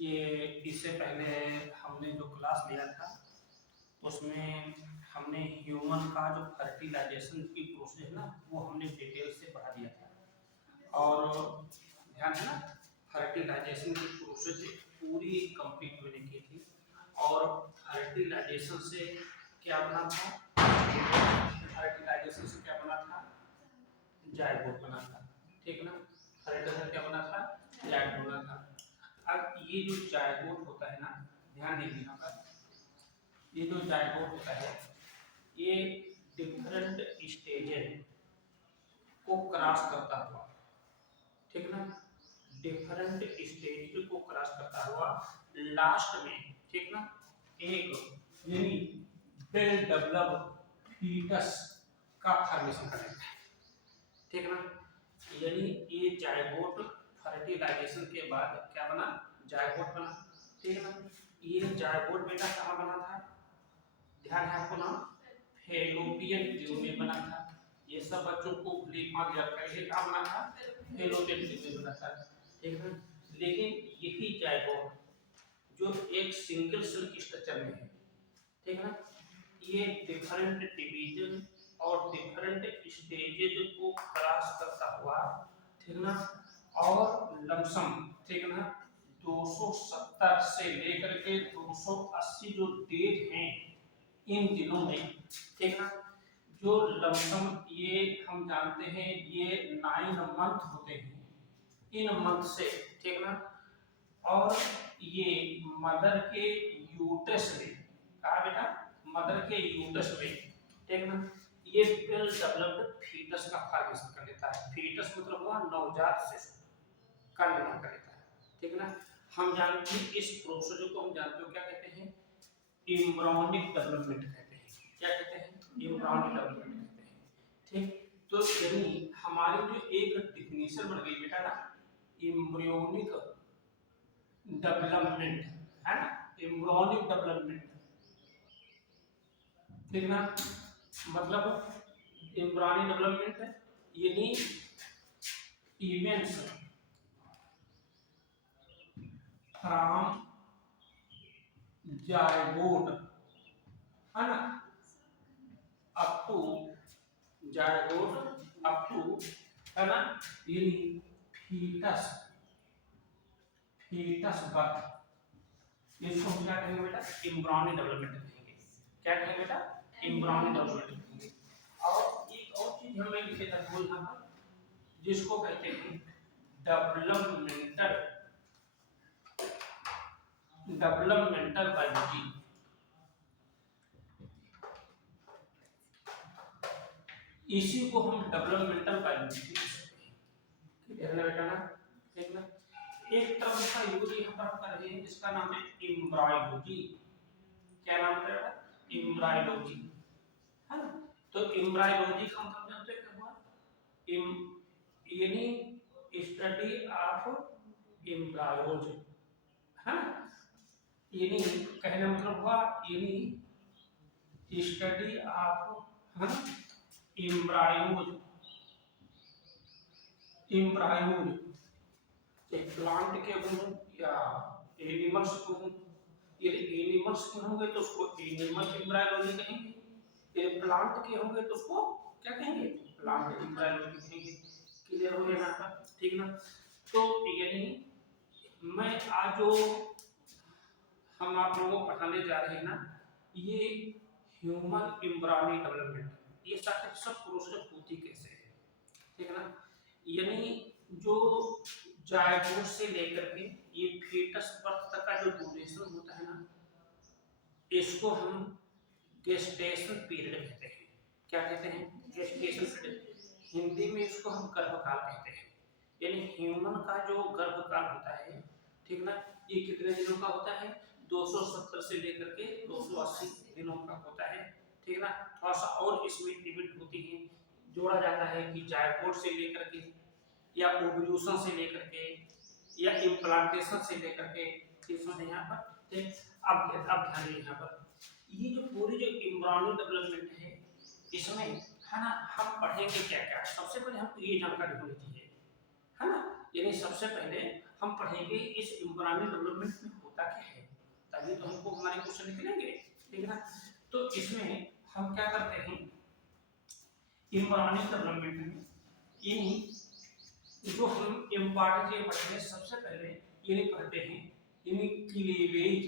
ये इससे पहले हमने जो क्लास लिया था उसमें हमने ह्यूमन का जो फर्टिलाइजेशन की प्रोसेस है ना वो हमने डिटेल से पढ़ा दिया था। और ध्यान है ना, फर्टिलाइजेशन की प्रोसेस पूरी कंप्लीट मैंने की थी। और फर्टिलाइजेशन से क्या बना था, फर्टिलाइजेशन से क्या बना था, जायगोट बना था। ठीक ना, फर्टिलाइजेशन क्या बना था, जायगोट बना था। अब ये जो जायगोट होता है ना, ध्यान दीजिए यहाँ पर, ये जो जायगोट होता है ये डिफरेंट स्टेजेस को क्रॉस करता हुआ, ठीक ना, डिफरेंट स्टेज को क्रॉस करता हुआ लास्ट में, ठीक ना, एक यानी वेल डेवलप्ड फीटस का फॉर्मेशन करेगा। ठीक ना, यानी ये जायगोट फर्टिलाइजेशन के बाद क्या बना, जायगोट बना। ठीक ना, ये जायगोट बेटा कहाँ बना था, ध्यान है आपको ना, फेलोपियन ट्यूब में बना था। ये सब बच्चों को लिखा दिया था, ये कहाँ बना था, फेलोपियन ट्यूब में बना था। ठीक है, लेकिन यही जायगोट जो एक सिंगल सेल स्ट्रक्चर में है, ठीक है ना, ये डिफरेंट डिवीजन और डिफरेंट स्टेजेज को क्रॉस करता हुआ, ठीक ना, और लमसम, ठीक ना, 270 से लेकर के 280 जो डेज हैं इन दिनों में, ठीक ना, जो लमसम ये हम जानते हैं ये 9 मंथ होते हैं इन मंथ से, ठीक ना, और ये मदर के यूटस में, कहा बेटा, मदर के यूटस में, ठीक ना, ये वेल डेवलप्ड फीटस का फॉर्मेशन कर लेता है। फीटस मतलब हुआ नवजात शिशु का निर्माण कर लेता है। ठीक ना, हम जानते हैं इस प्रोसेस को हम जानते हो क्या कहते हैं, एम्ब्रियोनिक डेवलपमेंट कहते हैं। क्या कहते हैं, एम्ब्रियोनिक डेवलपमेंट कहते हैं। ठीक, तो यानी हमारी जो एक डेफिनेशन बन गई बेटा ना, एम्ब्रियोनिक डेवलपमेंट, है ना, एम्ब्रियोनिक डेवलपमेंट, ठीक ना, मतलब एम्ब्रियोनिक डेवलपमेंट यानी इवेंट्स फ्रॉम जायगोट, है ना, up to zygote up to, है ना, यानी फीटस, फीटस बर्थ, इसको हम क्या कहेंगे बेटा, एम्ब्रियोनिक डेवलपमेंट कहेंगे। क्या कहेंगे बेटा, एम्ब्रियोनिक डेवलपमेंट कहेंगे। और एक और चीज हमें लिखे था वो यहाँ पर, जिसको कहते हैं डेवलपमेंटल, डेवलपमेंटल बायोलॉजी। इसी को हम डेवलपमेंटल बायोलॉजी कह सकते हैं। क्लियर है बेटा ना, ठीक ना। एक तरफ का यूज यहाँ पर कर रहे हैं जिसका नाम है एम्ब्रायोलॉजी। क्या नाम है बेटा, एम्ब्रायोलॉजी, है ना। तो एम्ब्रायोलॉजी का मतलब जानते हैं क्या हुआ, यानी स्टडी ऑफ एम्ब्रायोज, है ना, यानी कहने मतलब हुआ यानी स्टडी ऑफ, है ना, एम्ब्रायोज, एम्ब्रायोज एक प्लांट के हों या एनिमल्स को हों। यदि एनिमल्स के होंगे तो उसको एनिमल एम्ब्रायोलॉजी कहेंगे, यदि प्लांट के होंगे तो उसको क्या कहेंगे, प्लांट एम्ब्रायोलॉजी कहेंगे। क्लियर हो गया ना, ठीक ना। तो यानी मैं आज जो हम आप लोगों को पढ़ाने जा रहे हैं ना, ये ह्यूमन एम्ब्रियोनिक डेवलपमेंट, ये सब प्रोसेस होती कैसे है, ठीक है ना। यानी जो जायगोट से लेकर के ये फीटस बर्थ तक का जो ड्यूरेशन होता है ना, इसको हम गेस्टेशन पीरियड कहते हैं। क्या कहते हैं, गेस्टेशन पीरियड, हिंदी में इसको हम गर्भकाल कहते हैं। यानी ह्यूमन का जो गर्भकाल होता है, ठीक ना, ये कितने दिनों का होता है, 270 से लेकर के 280 दिनों का होता है। ठीक ना, थोड़ा सा और इसमें इवेंट होती है, जोड़ा जाता है कि जायगोट से लेकर के या ओव्यूलेशन से लेकर के या इम्प्लांटेशन से लेकर के, इसमें यहाँ पर, ठीक। अब ध्यान दें यहाँ पर, ये जो पूरी जो एम्ब्रियोनिक डेवलपमेंट है इसमें, है ना, हम पढ़ेंगे क्या क्या। सबसे पहले हमको ये जानकारी होनी चाहिए, है ना, यानी सबसे पहले हम पढ़ेंगे इस एम्ब्रियोनिक डेवलपमेंट में होता क्या है, तभी तो हमको हमारे क्वेश्चन निकलेंगे, ठीक है ना। तो इसमें हम क्या करते हैं, एम्ब्रियोनिक डेवलपमेंट में इन जो हम इम्पॉर्टेंट ये पढ़ते हैं, सबसे पहले ये पढ़ते हैं इन क्लीवेज,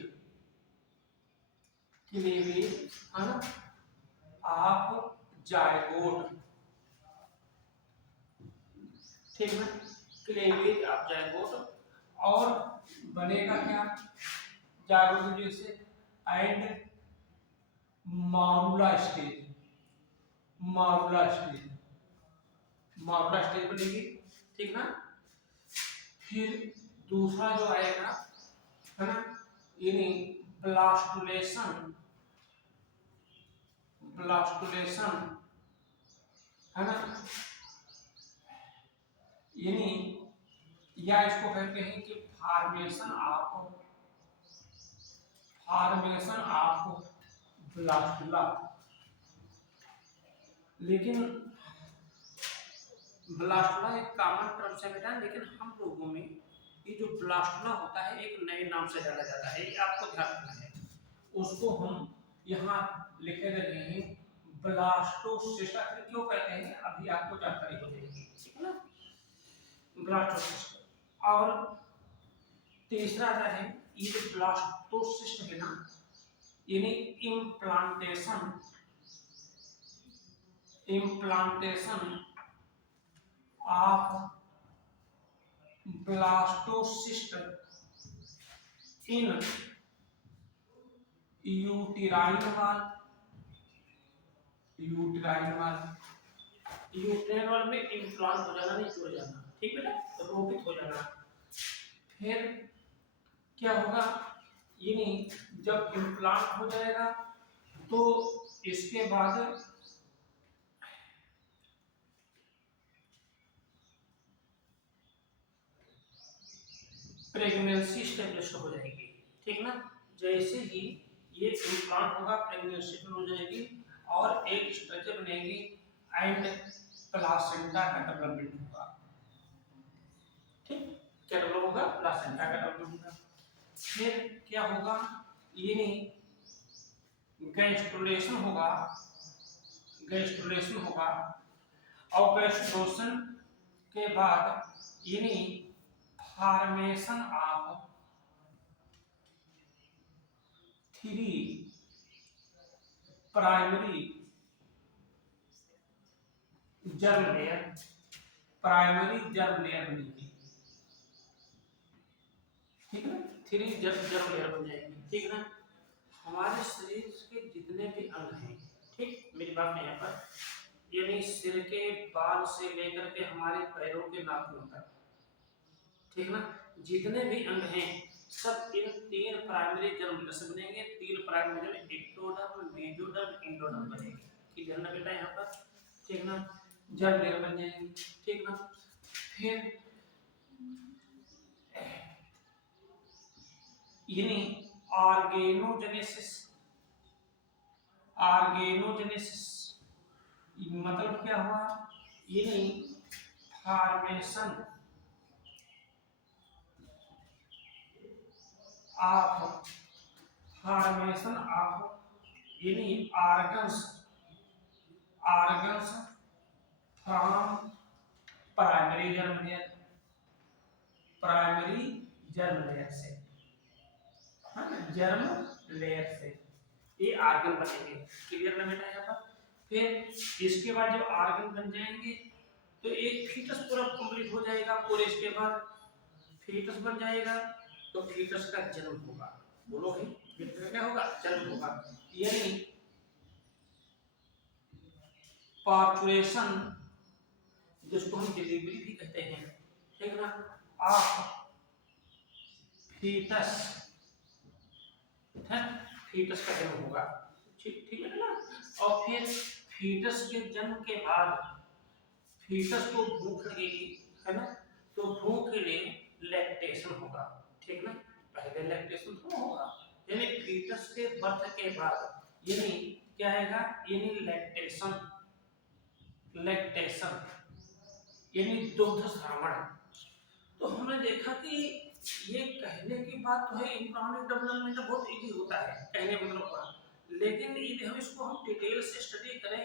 क्लीवेज है ना ऑफ जायगोट, ठीक है, क्लीवेज ऑफ जायगोट। और बनेगा क्या, जायगोट जैसे एंड मारुला स्टेज, मारुला स्टेज, मारुला स्टेज बनेगी, ठीक ना। फिर दूसरा जो आएगा है ना, यानी ब्लास्टुलेशन, ब्लास्टुलेशन है ना, यानी या इसको कहते हैं कि फॉर्मेशन ऑफ ब्लास्टुला। लेकिन ब्लास्टुला एक कॉमन टर्म से बेटा, लेकिन हम लोगों में ये जो ब्लास्टुला होता है एक नए नाम से जाना जाता है, ये आपको ध्यान रखना है। उसको हम यहाँ लिखे रहे हैं ब्लास्टोसिस्ट, क्यों कहते हैं अभी आपको जानकारी हो जाएगी, ठीक है ना, ब्लास्टोसिस्ट। और तीसरा है ये जो ब्लास्टोसिस्ट है ना, यानी implantation, implantation of blastocyst in uterine वाल, यूटेराइन वाल, यूटेराइन वाल में इम्प्लांट हो जाना, नहीं जुड़ जाना, ठीक है ना, रोपित हो जाना। फिर क्या होगा, यानी जब इम्प्लांट हो जाएगा तो इसके बाद प्रेगनेंसी स्टेब्लिश हो जाएगी, ठीक ना। जैसे ही ये इम्प्लांट होगा प्रेगनेंसी हो जाएगी और एक स्ट्रक्चर बनेगी एंड प्लासेंटा का डेवलपमेंट होगा, ठीक, क्या डेवलप होगा, प्लासेंटा का डेवलपमेंट होगा। फिर क्या होगा, ये नहीं गैस्ट्रुलेशन होगा, गैस्ट्रुलेशन होगा और गैस्ट्रुलेशन के बाद ये नहीं formation of 3 primary germ layer, primary germ layer बनेगी, ठीक है, 3 जर्म लेयर बन जाएगी, ठीक है ना। हमारे शरीर के जितने भी अंग हैं, ठीक, मेरी बात में यहाँ पर, यानी सिर के बाल से लेकर के हमारे पैरों के नाखून तक, ठीक ना, जितने भी अंग हैं सब इन 3 प्राइमरी जर्म से बनेंगे। 3 primary germ, ectoderm, mesoderm, endoderm बनेंगे, क्लियर ना बेटा यहाँ पर, ठीक ना, जर्म लेयर बन जाएंगे, ठीक ना। फिर यानी ऑर्गेनोजेनेसिस, ऑर्गेनोजेनेसिस मतलब क्या हुआ, यानी फॉर्मेशन ऑफ, फॉर्मेशन ऑफ यानी organs, organs from primary germ layer, primary germ layer से, हाँ जर्म लेयर से ये ऑर्गन बनेंगे, क्लियर ना बेटा यहाँ पर। फिर इसके बाद जब ऑर्गन बन जाएंगे तो एक फीटस पूरा कंप्लीट हो जाएगा, और इसके बाद फीटस बन जाएगा तो फीटस का जन्म होगा, बोलो भाई फीटस का क्या होगा, जन्म होगा, यानी पार्चुरेशन जिसको हम डिलीवरी भी कहते हैं, ठीक ना, ऑफ फीटस, फीटस का जन्म होगा, ठीक ठीक है ना। और फिर फीटस के जन्म के बाद फीटस को भूख लगेगी, है ना, तो भूख के लिए लैक्टेशन होगा, ठीक ना, पहले लैक्टेशन तो होगा, यानी फीटस के बर्थ के बाद यानी क्या आएगा, यानी लैक्टेशन, लैक्टेशन यानी दुग्ध श्रावण, तो हमने देखा कि ये कहने की बात तो है, एम्ब्रियोनिक डेवलपमेंट बहुत इजी होता है कहने मतलब हुआ, लेकिन यदि हम इसको हम डिटेल से स्टडी करें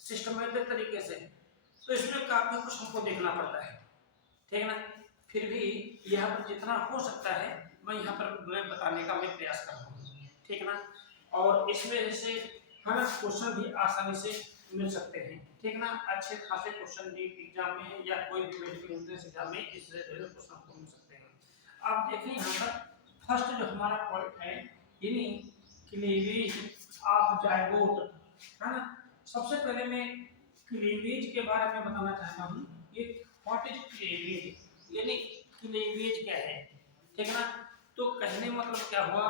सिस्टमेटिक तरीके से तो इसमें काफी कुछ हमको देखना पड़ता है, ठीक है ना। फिर भी यहाँ पर जितना हो सकता है मैं यहाँ पर मैं बताने का मैं प्रयास कर रहा हूँ, ठीक है ना। और इसमें से हमें क्वेश्चन भी आसानी से मिल सकते हैं, ठीक ना। अच्छे खासे क्वेश्चन भी एग्जाम में या कोई भी मेडिकल एंट्रेंस एग्जाम में इस रिलेटेड क्वेश्चन आपको मिल सकते हैं। आप देखिए यहाँ पर फर्स्ट जो हमारा पॉइंट है यानी क्लीवेज ऑफ जाइगोट, है ना। सबसे पहले मैं क्लीवेज के बारे में बताना चाहता हूँ। ये व्हाट इज क्लीवेज यानी क्लीवेज क्या है, ठीक है ना। तो कहने मतलब क्या हुआ,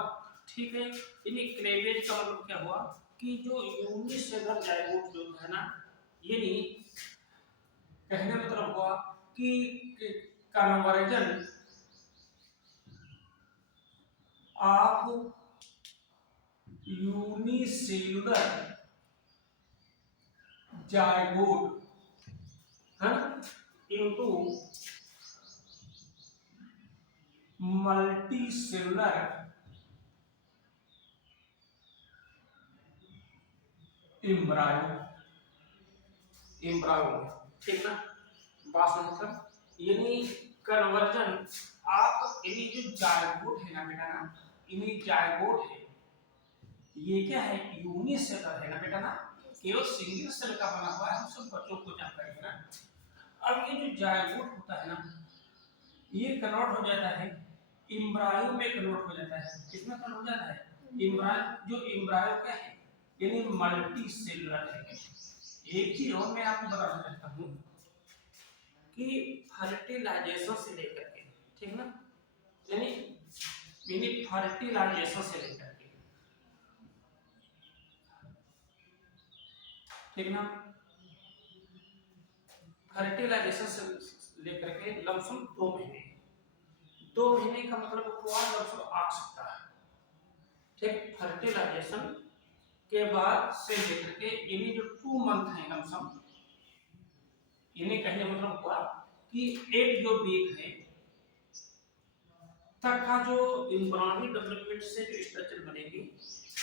ठीक है। यानी क्लीवेज का मतलब क्या हुआ कि जो यूनिसेलुलर जाइगोट जो है ना, यानी कहने मतलब हुआ कि कन्वर्जन ऑफ यूनिसेलुलर जाइगोट है इनटू मल्टीसेलुलर एम्ब्रायो, एम्ब्रायो, ठीक ना। बात मतलब यानी कन्वर्जन आप यानी जो जाइगोट है ना बेटा ना, यानी जाइगोट है ये क्या है यूनिसेलुलर है ना बेटा ना, केवल सिंगल सेल का बना हुआ है, हम सब बच्चों को जानकारी है ना। अब ये जो जाइगोट होता है ना ये कन्वर्ट हो जाता है एम्ब्रायो में, कन्वर्ट हो जाता है किसमें कन्वर्ट हो जाता है एम्ब्रायो। जो एम्ब्रायो क्या है यानी मल्टी सेलुलर है। एक चीज और मैं आपको बताना चाहता हूँ कि फर्टिलाइजेशन से लेकर के, ठीक ना, यानी फर्टिलाइजेशन से लेकर के, ठीक ना, फर्टिलाइजेशन से लेकर के लमसम 2 महीने, 2 महीने का मतलब हुआ लमसम 8 सप्ताह, ठीक। फर्टिलाइजेशन के बाद से लेकर के यानी जो 2 मंथ है लमसम, यानी कहने मतलब हुआ कि एक जो वीक है तक का जो एम्ब्रियोनिक डेवलपमेंट से जो स्ट्रक्चर बनेगी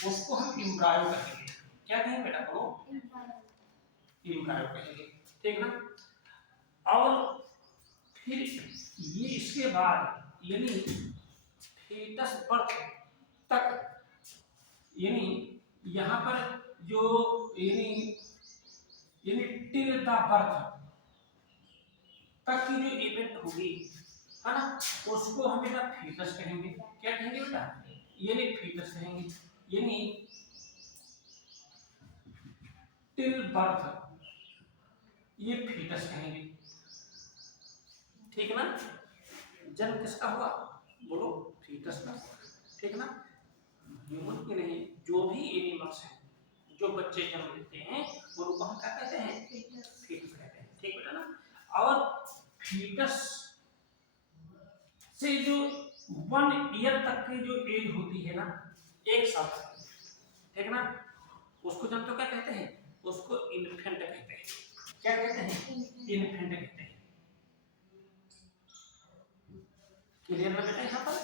उसको हम एम्ब्रायो कहेंगे। क्या कहेंगे बेटा बोलो, एम्ब्रायो कहेंगे, ठीक ना। और फिर ये इसके बाद यानी फीटस बर्थ तक, यानी यहाँ पर जो यानी यानी टिल द बर्थ तक की जो इवेंट होगी है ना उसको हम बेटा फीटस कहेंगे। क्या कहेंगे बेटा, यानी फीटस कहेंगे, यानी टिल बर्थ ये फीटस कहेंगे, ठीक ना। जन्म किसका हुआ बोलो, फीटस का, ठीक ना। ह्यूमन के नहीं, जो भी एनिमल्स हैं जो बच्चे जन्म लेते हैं उनको हम क्या कहते हैं, फीटस कहते हैं, ठीक बेटा ना। और फीटस से जो 1 ईयर तक की जो एज होती है ना, 1 साल तक, ठीक ना, उसको जब तो क्या कहते हैं, उसको इन्फेंट कहते हैं। क्या कहते हैं, इन्फेंट कहते हैं। क्लियर है बेटा। यहाँ पर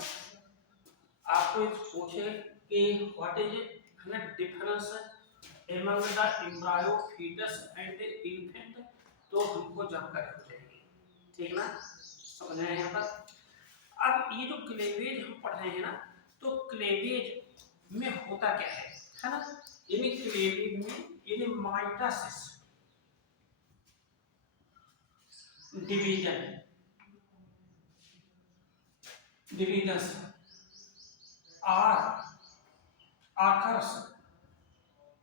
आपको पूछे कि व्हाट इज है difference among the embryo fetus and infant, तो हमको जानकारी हो जाएगी, ठीक ना, समझ रहे हैं यहाँ पर। अब ये जो क्लेवेज हम पढ़ रहे हैं ना, तो क्लेवेज में होता क्या है ना, यानी क्लेवेज में यानी mitosis division, divisions are occurs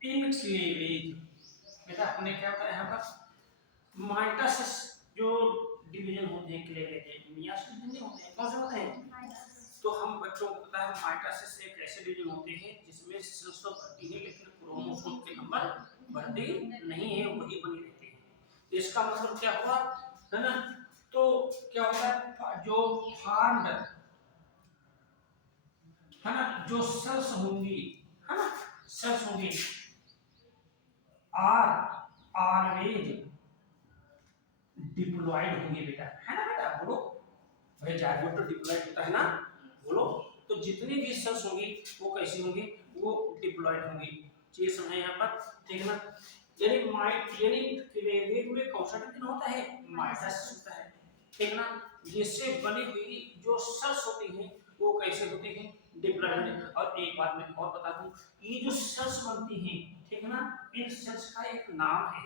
in cleavage. बेटा हमने क्या बताया यहाँ पर, माइटोसिस जो डिवीजन होते हैं क्लेवेज मियासिस नहीं होते हैं, कौन से होते हैं, तो हम बच्चों को पता है माइटोसिस एक ऐसे डिवीजन होते हैं जिसमें सेल्स तो बढ़ती है लेकिन क्रोमोसोम के नंबर बढ़ते नहीं है, वही बनी रहती है। इसका मतलब क्या हुआ है ना, तो क्या होता है जो फार्म्ड है ना, जो सेल्स होंगी है ना, सेल्स होंगी आर ऑलवेज डिप्लॉयड होंगे बेटा, है ना बेटा बोलो, भाई जायगोट तो डिप्लॉइड होता है ना, बोलो। तो जितनी भी सेल्स होंगी वो कैसी होंगी, वो डिप्लॉइड होंगी। ये समझे यहाँ पर, ठीक है ना। यानी क्लेवेज में कौन सा डिवीजन होता है, माइटोसिस होता है, ठीक ना। जिससे बनी हुई जो सेल्स होती हैं वो कैसे होती हैं, डिप्लॉइड। और एक बात मैं और बता दूं, ये जो सेल्स बनती हैं, ठीक है ना, इन सेल्स का एक नाम है,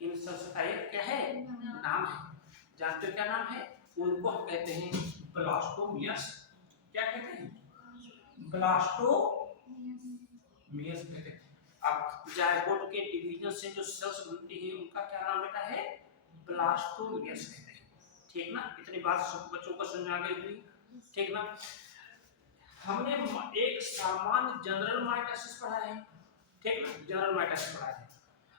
इन सेल्स का एक क्या है, नाम है। जानते हो क्या नाम है, उनको हम कहते हैं ब्लास्टोमियस। क्या कहते हैं, ब्लास्टोमियस कहते हैं। अब जायगोट के डिवीजन से जो सेल्स बनती है उनका क्या नाम बेटा है, ब्लास्टोमियस कहते हैं, ठीक ना। इतनी बात सब बच्चों को समझ आ गई हुई, ठीक ना। हमने एक सामान्य जनरल माइटोसिस पढ़ा है, ठीक ना, जनरल माइटोसिस पढ़ा है।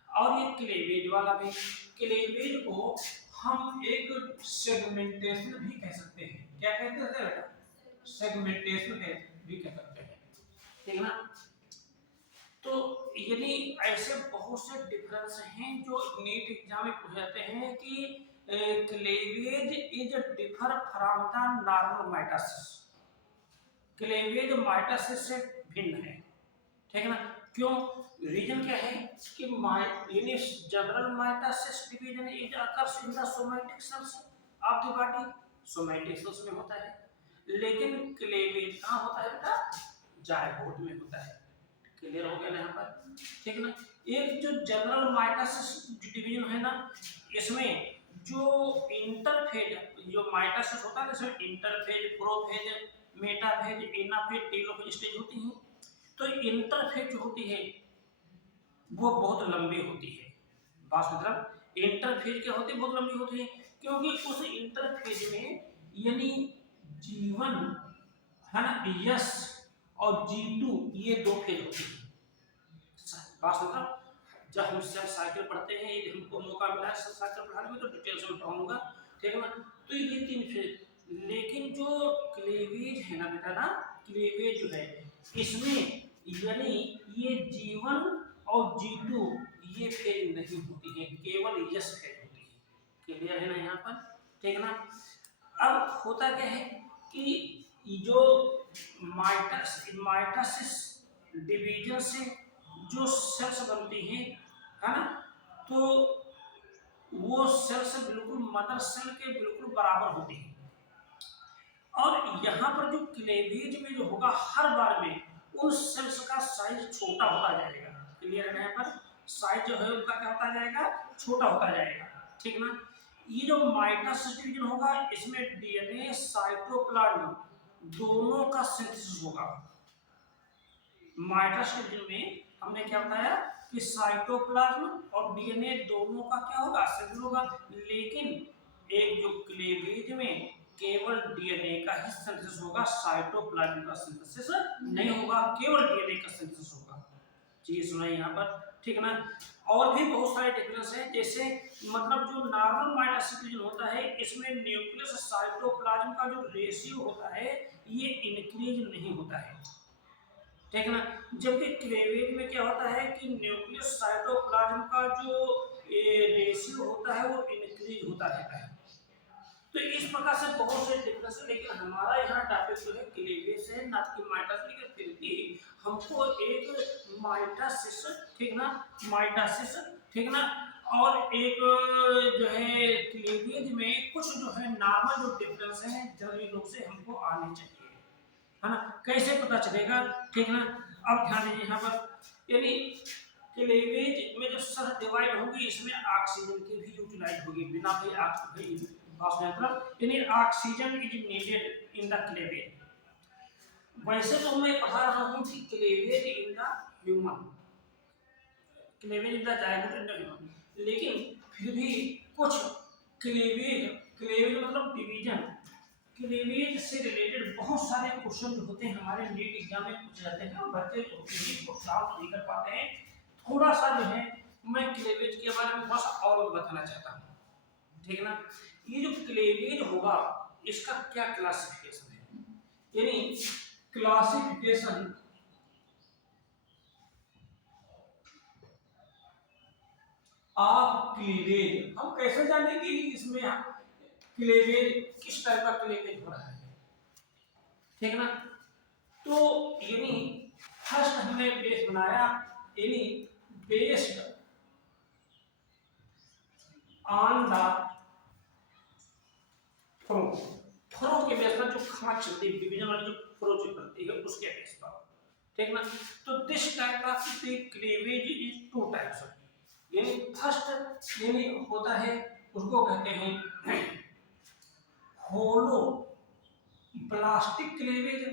और ये क्लेवेज वाला भी, क्लेवेज को हम एक सेगमेंटेशन भी कह सकते हैं। क्या कहते हैं बेटा, सेगमेंटेशन भी कह सकते हैं, ठीक ना। तो यानी ऐसे बहुत से डिफरेंस हैं जो नीट एग्जाम में पूछ जाते हैं कि cleavage is differ from the normal mitosis, cleavage mitosis से भिन्न है, ठीक है ना। क्यों, रीजन क्या है कि यानी general mitosis division is occurs in the somatic cells of the body, somatic cells में होता है, लेकिन क्लेवेज कहां होता है बेटा, जायगोट में होता है। क्लियर हो गया ना यहाँ पर, ठीक ना। एक जो जनरल माइटोसिस डिवीजन है ना, इसमें जो इंटरफेज, जो माइटोसिस होता है ना, इसमें interphase, prophase, metaphase, anaphase, telophase stage होती हैं। तो इंटरफेज जो होती है वो बहुत लंबी होती है, बात मतलब इंटरफेज क्या होती है, बहुत लंबी होती है, क्योंकि उस इंटरफेज में यानी G1 है ना, यस और G2 ये दो फेज होती है। बात मतलब जब हम सेल साइकिल पढ़ते हैं, यदि हमको मौका मिला है सेल साइकिल पढ़ाने में तो डिटेल से पढ़ाऊंगा, ठीक है ना। तो ये तीन फेज, लेकिन जो क्लेवेज है ना बेटा ना, क्लेवेज जो है इसमें यानी ये G1 और G2 ये फेज नहीं होती है, केवल यस फेज होती है। क्लियर है ना यहाँ पर, ठीक ना। अब होता क्या है कि जो माइटोसिस डिवीजन से जो सेल्स बनती हैं, है ना, तो वो सेल्स बिल्कुल मदर सेल के बिल्कुल बराबर होती है। और यहाँ पर जो क्लेवेज में जो होगा हर बार में उन सेल्स का साइज छोटा होता जाएगा। क्लियर है यहाँ पर, साइज जो है उनका क्या होता जाएगा, छोटा होता जाएगा, ठीक ना। ये जो माइटोसिस डिवीजन होगा इसमें डीएनए साइटोप्लाज्म दोनों का सिंथेसिस होगा। माइटोसिस डिवीजन में हमने क्या बताया कि साइटोप्लाज्म और डीएनए दोनों का क्या होगा, सिंथेसिस होगा। लेकिन एक जो क्लेवेज में केवल डीएनए का ही सिंथेसिस होगा, साइटोप्लाज्म का सिंथेसिस नहीं होगा, केवल डीएनए का सिंथेसिस होगा। चीज सुना यहाँ पर, ठीक ना। और भी बहुत सारे डिफरेंस हैं, जैसे मतलब जो नॉर्मल माइटोसिस डिवीजन होता है इसमें न्यूक्लियस साइटोप्लाज्म का जो रेशियो होता है ये इंक्रीज नहीं होता है, ठीक ना। जबकि क्लेवेज में क्या होता है कि न्यूक्लियस साइटोप्लाज्म का जो रेशियो होता है वो इंक्रीज होता रहता है। तो इस प्रकार से बहुत से डिफरेंस है, लेकिन हमारा यहाँ टॉपिक जो है क्लेवेज है ना कि माइटोसिस, लेकिन फिर भी हमको एक माइटोसिस, ठीक ना, माइटोसिस, ठीक ना, और एक जो है क्लेवेज में कुछ जो है नॉर्मल जो डिफरेंस है जरूरी रूप से हमको आने चाहिए, है ना। कैसे पता चलेगा, ठीक ना। अब ध्यान दीजिए यहाँ पर, यानी क्लेवेज में जो सेल डिवाइड होगी इसमें ऑक्सीजन की भी यूटिलाइज होगी, बिना भी ऑक्सीजन, यानी oxygen is needed in the cleavage. वैसे तो मैं पढ़ा रहा हूँ कि cleavage in the human, cleavage in the zygote in the human, लेकिन फिर भी कुछ क्लेवेज, क्लेवेज मतलब डिवीजन, क्लेवेज से रिलेटेड बहुत सारे क्वेश्चन होते हैं हमारे नीट एग्जाम में पूछे जाते हैं, और बच्चे तो को सॉल्व नहीं कर पाते हैं। थोड़ा सा जो है मैं क्लेवेज के बारे में थोड़ा सा और बताना चाहता हूँ, ठीक ना। ये जो क्लेवेज होगा इसका क्या क्लासिफिकेशन है, यानी क्लासिफिकेशन ऑफ क्लीवेज हम कैसे जानेंगे कि इसमें क्लेवेज किस टाइप का क्लेवेज हो रहा है, ठीक ना। तो यानी फर्स्ट हमने बेस बनाया, यानी बेस्ड ऑन द फ्रो, फ्रो के बेस पर जो खांच चलती है, डिवीजन वाली जो फ्रो चलती है उसके बेस पर, ठीक ना। तो this type of cleavage is two types, यानी फर्स्ट यानी होता है उसको कहते हैं होलो प्लास्टिक क्लीवेज,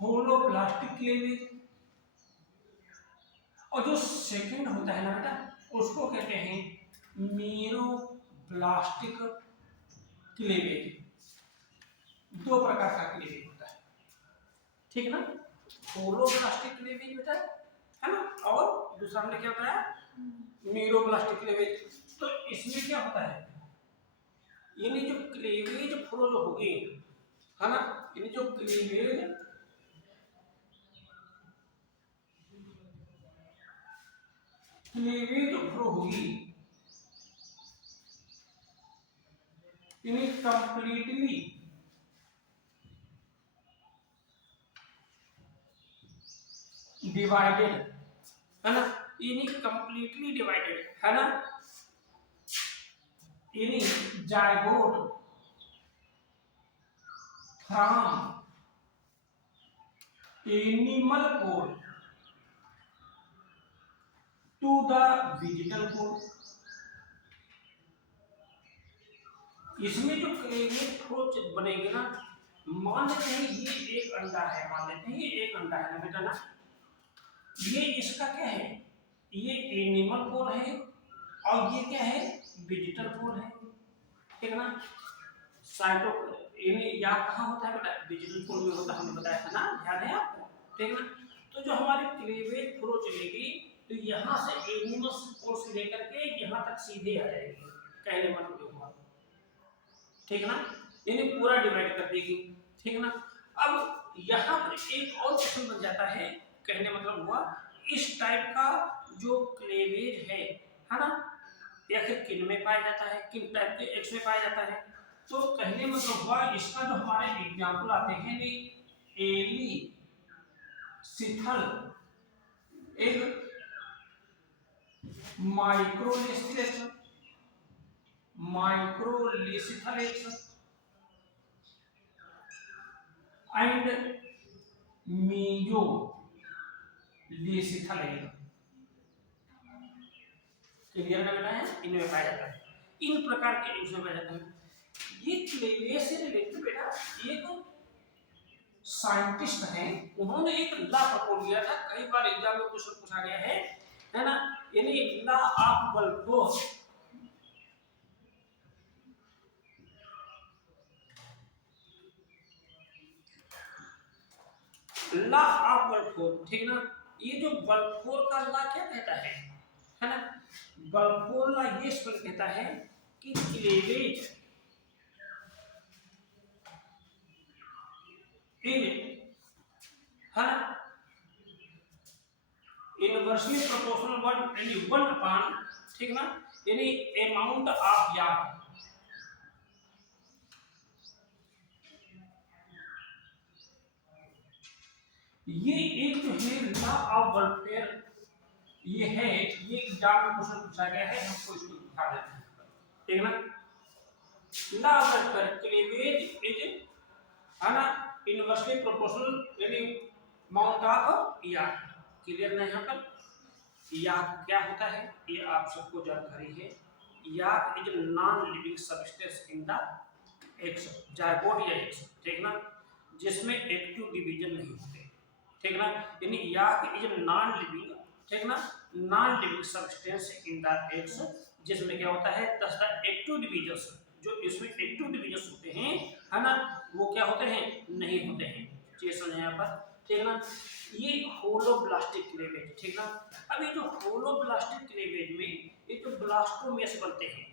होलो प्लास्टिक क्लीवेज, और जो सेकंड होता है ना बेटा उसको कहते हैं मीरो प्लास्टिक क्लीवेज। दो प्रकार का क्लीवेज होता है, ठीक ना। होलो प्लास्टिक क्लीवेज होता है ना, और दूसरा हमने क्या बताया मीरो प्लास्टिक क्लीवेज। तो इसमें क्या होता है, यानी जो क्लीवेज फ्लो जो होगी है ना, यानी जो क्लीवेज फ्लो होगी यानी कंप्लीटली डिवाइडेड है ना, यानी कंप्लीटली डिवाइडेड है ना, यानी zygote from animal code to the vegetal code. इसमें जो क्लीवेज फ्लो बनेगी ना, मान लेते हैं ये एक अंडा है, मान लेते हैं ये एक अंडा है ना बेटा ना, ये इसका क्या है, ये एनिमल पोल है और ये क्या है वेजिटल पोल है, ठीक ना। साइटो या कहाँ होता है बेटा, वेजिटल पोल में होता है, हमने बताया था ना, ध्यान है आपको, ठीक ना। तो जो हमारी क्लीवेज फ्लो चलेगी तो यहाँ से एनिमल पोल से लेकर के यहाँ तक सीधे आ जाएगी, कहने मतलब हुआ, ठीक ना, यानी पूरा डिवाइड कर देगी, ठीक ना। अब यहाँ पर एक और क्वेश्चन बन जाता है, कहने मतलब हुआ इस टाइप का जो क्लीवेज है ना, या फिर किन में पाया जाता है, किन टाइप के एक्स में पाया जाता है। तो कहने मतलब हुआ इसका जो हमारे एग्जाम्पल आते हैं एली सिथल एक माइक्रोलिसिथल, माइक्रोलिसिथल एंड मीजो लिसिथल एग, क्लियर ना बेटा है, इनमें पाया जाता है, इन प्रकार के इसमें पाया जाता है। ये क्लीवेज से रिलेटेड बेटा एक साइंटिस्ट हैं, उन्होंने एक लॉ प्रपोज किया था, कई बार एग्जाम में क्वेश्चन पूछा गया है ना, यानी लॉ ऑफ वल्कोस, लॉ ऑफ वल्कोर, ठीक ना। ये जो वल्कोर का लॉ क्या कहता है ना, वल्कोर लॉ ये कहता है कि क्लीवेज है ना इनवर्सली प्रोपोर्शनल 1 यानी 1 अपॉन, ठीक ना, यानी अमाउंट ऑफ यार्ड, ये एक जो है लॉ ऑफ वेलफेयर ये है, ये एग्जाम में क्वेश्चन पूछा गया है, हमको इसको दिखा देते हैं, ठीक ना। Law of welfare cleavage is है ना इनवर्सली प्रोपोर्शनल यानी अमाउंट ऑफ यार्ड, क्लियर ना यहाँ पर। यार्ड क्या होता है ये आप सबको जानकारी है, yard is non living substance in the x, zygote या एक्स, ठीक ना, जिसमें एक्टिव डिवीजन नहीं होते, ठीक ना, यानी यार्ड इज नॉन लिविंग, ठीक ना, non living substance in the x, जिसमें क्या होता है 10 एक्टिव डिवीजन्स, जो इसमें एक्टिव डिवीजन्स होते हैं है ना, वो क्या होते हैं नहीं होते हैं, चीज समझे यहाँ पर, ठीक ना। ये होलोब्लास्टिक क्लीवेज, ठीक ना। अब ये जो होलोब्लास्टिक क्लीवेज में ये जो ब्लास्टोमेस बनते हैं,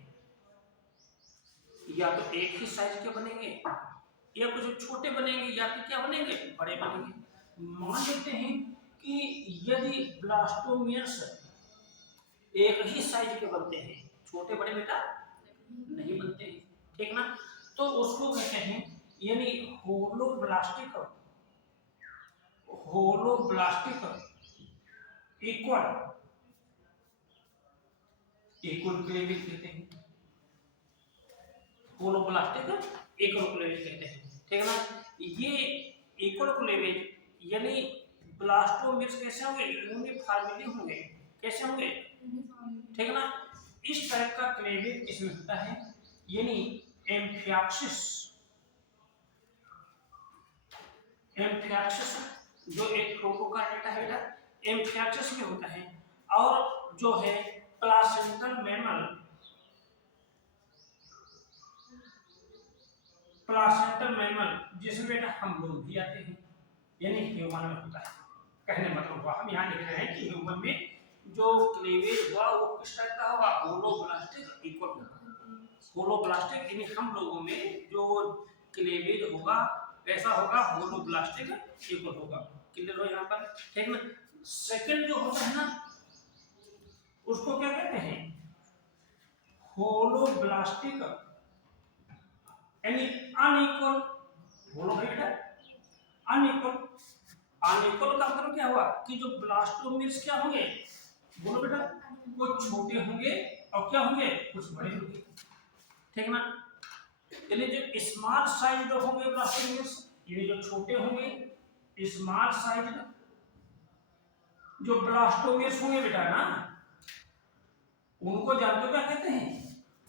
या तो एक ही साइज के बनेंगे या कुछ छोटे बनेंगे या फिर क्या बनेंगे बड़े बनेंगे। मान लेते हैं कि यदि ब्लास्टोमेस एक ही साइज के बनते हैं, छोटे बड़े बेटा नहीं बनते हैं, ठीक ना। तो उसको कहते हैं यानी होलोब्लास्टिक, इक्वल इक्वल क्लेवेज कहते हैं, होलोब्लास्टिक इक्वल क्लेवेज कहते हैं, ठीक है ना। ये इक्वल क्लेवेज यानी ब्लास्टोमेर्स कैसे होंगे, यूनिफॉर्मली होंगे, कैसे होंगे, ठीक है ना। इस टाइप का क्लेवेज इसमें होता है, यानी एम्फियाक्सिस, एम्फियाक्सिस जो एक प्रोटोकार्डेटा है बेटा, एम्फियाक्सिस में होता है। और जो है प्लासेंटल मैमल, प्लासेंटल मैमल जिसमें बेटा हम लोग भी आते हैं, यानी ह्यूमन में होता है। कहने मतलब हुआ हम यहाँ लिख रहे हैं कि ह्यूमन में जो क्लेवेज हुआ वो किस टाइप का होगा, होलोब्लास्टिक इक्वल होगा। होलोब्लास्टिक यानी हम लोगों में जो क्लेवेज होगा कैसा होगा, होलोब्लास्टिक इक्वल होगा। क्लियर हो यहाँ पर, ठीक ना। सेकंड जो होता है ना उसको क्या कहते हैं, होलोब्लास्टिक यानी अनइक्वल, बोलो बेटा अनइक्वल। अनइक्वल का मतलब क्या हुआ कि जो ब्लास्टोमेर्स क्या होंगे, बोलो बेटा, कुछ छोटे होंगे और क्या होंगे, कुछ बड़े होंगे, ठीक ना। यानी जो स्मॉल साइज जो होंगे ब्लास्टोमेर्स, यानी जो छोटे होंगे स्मॉल साइज, जो ब्लास्टोमेर्स होंगे बेटा ना, उनको जानते हो क्या कहते हैं,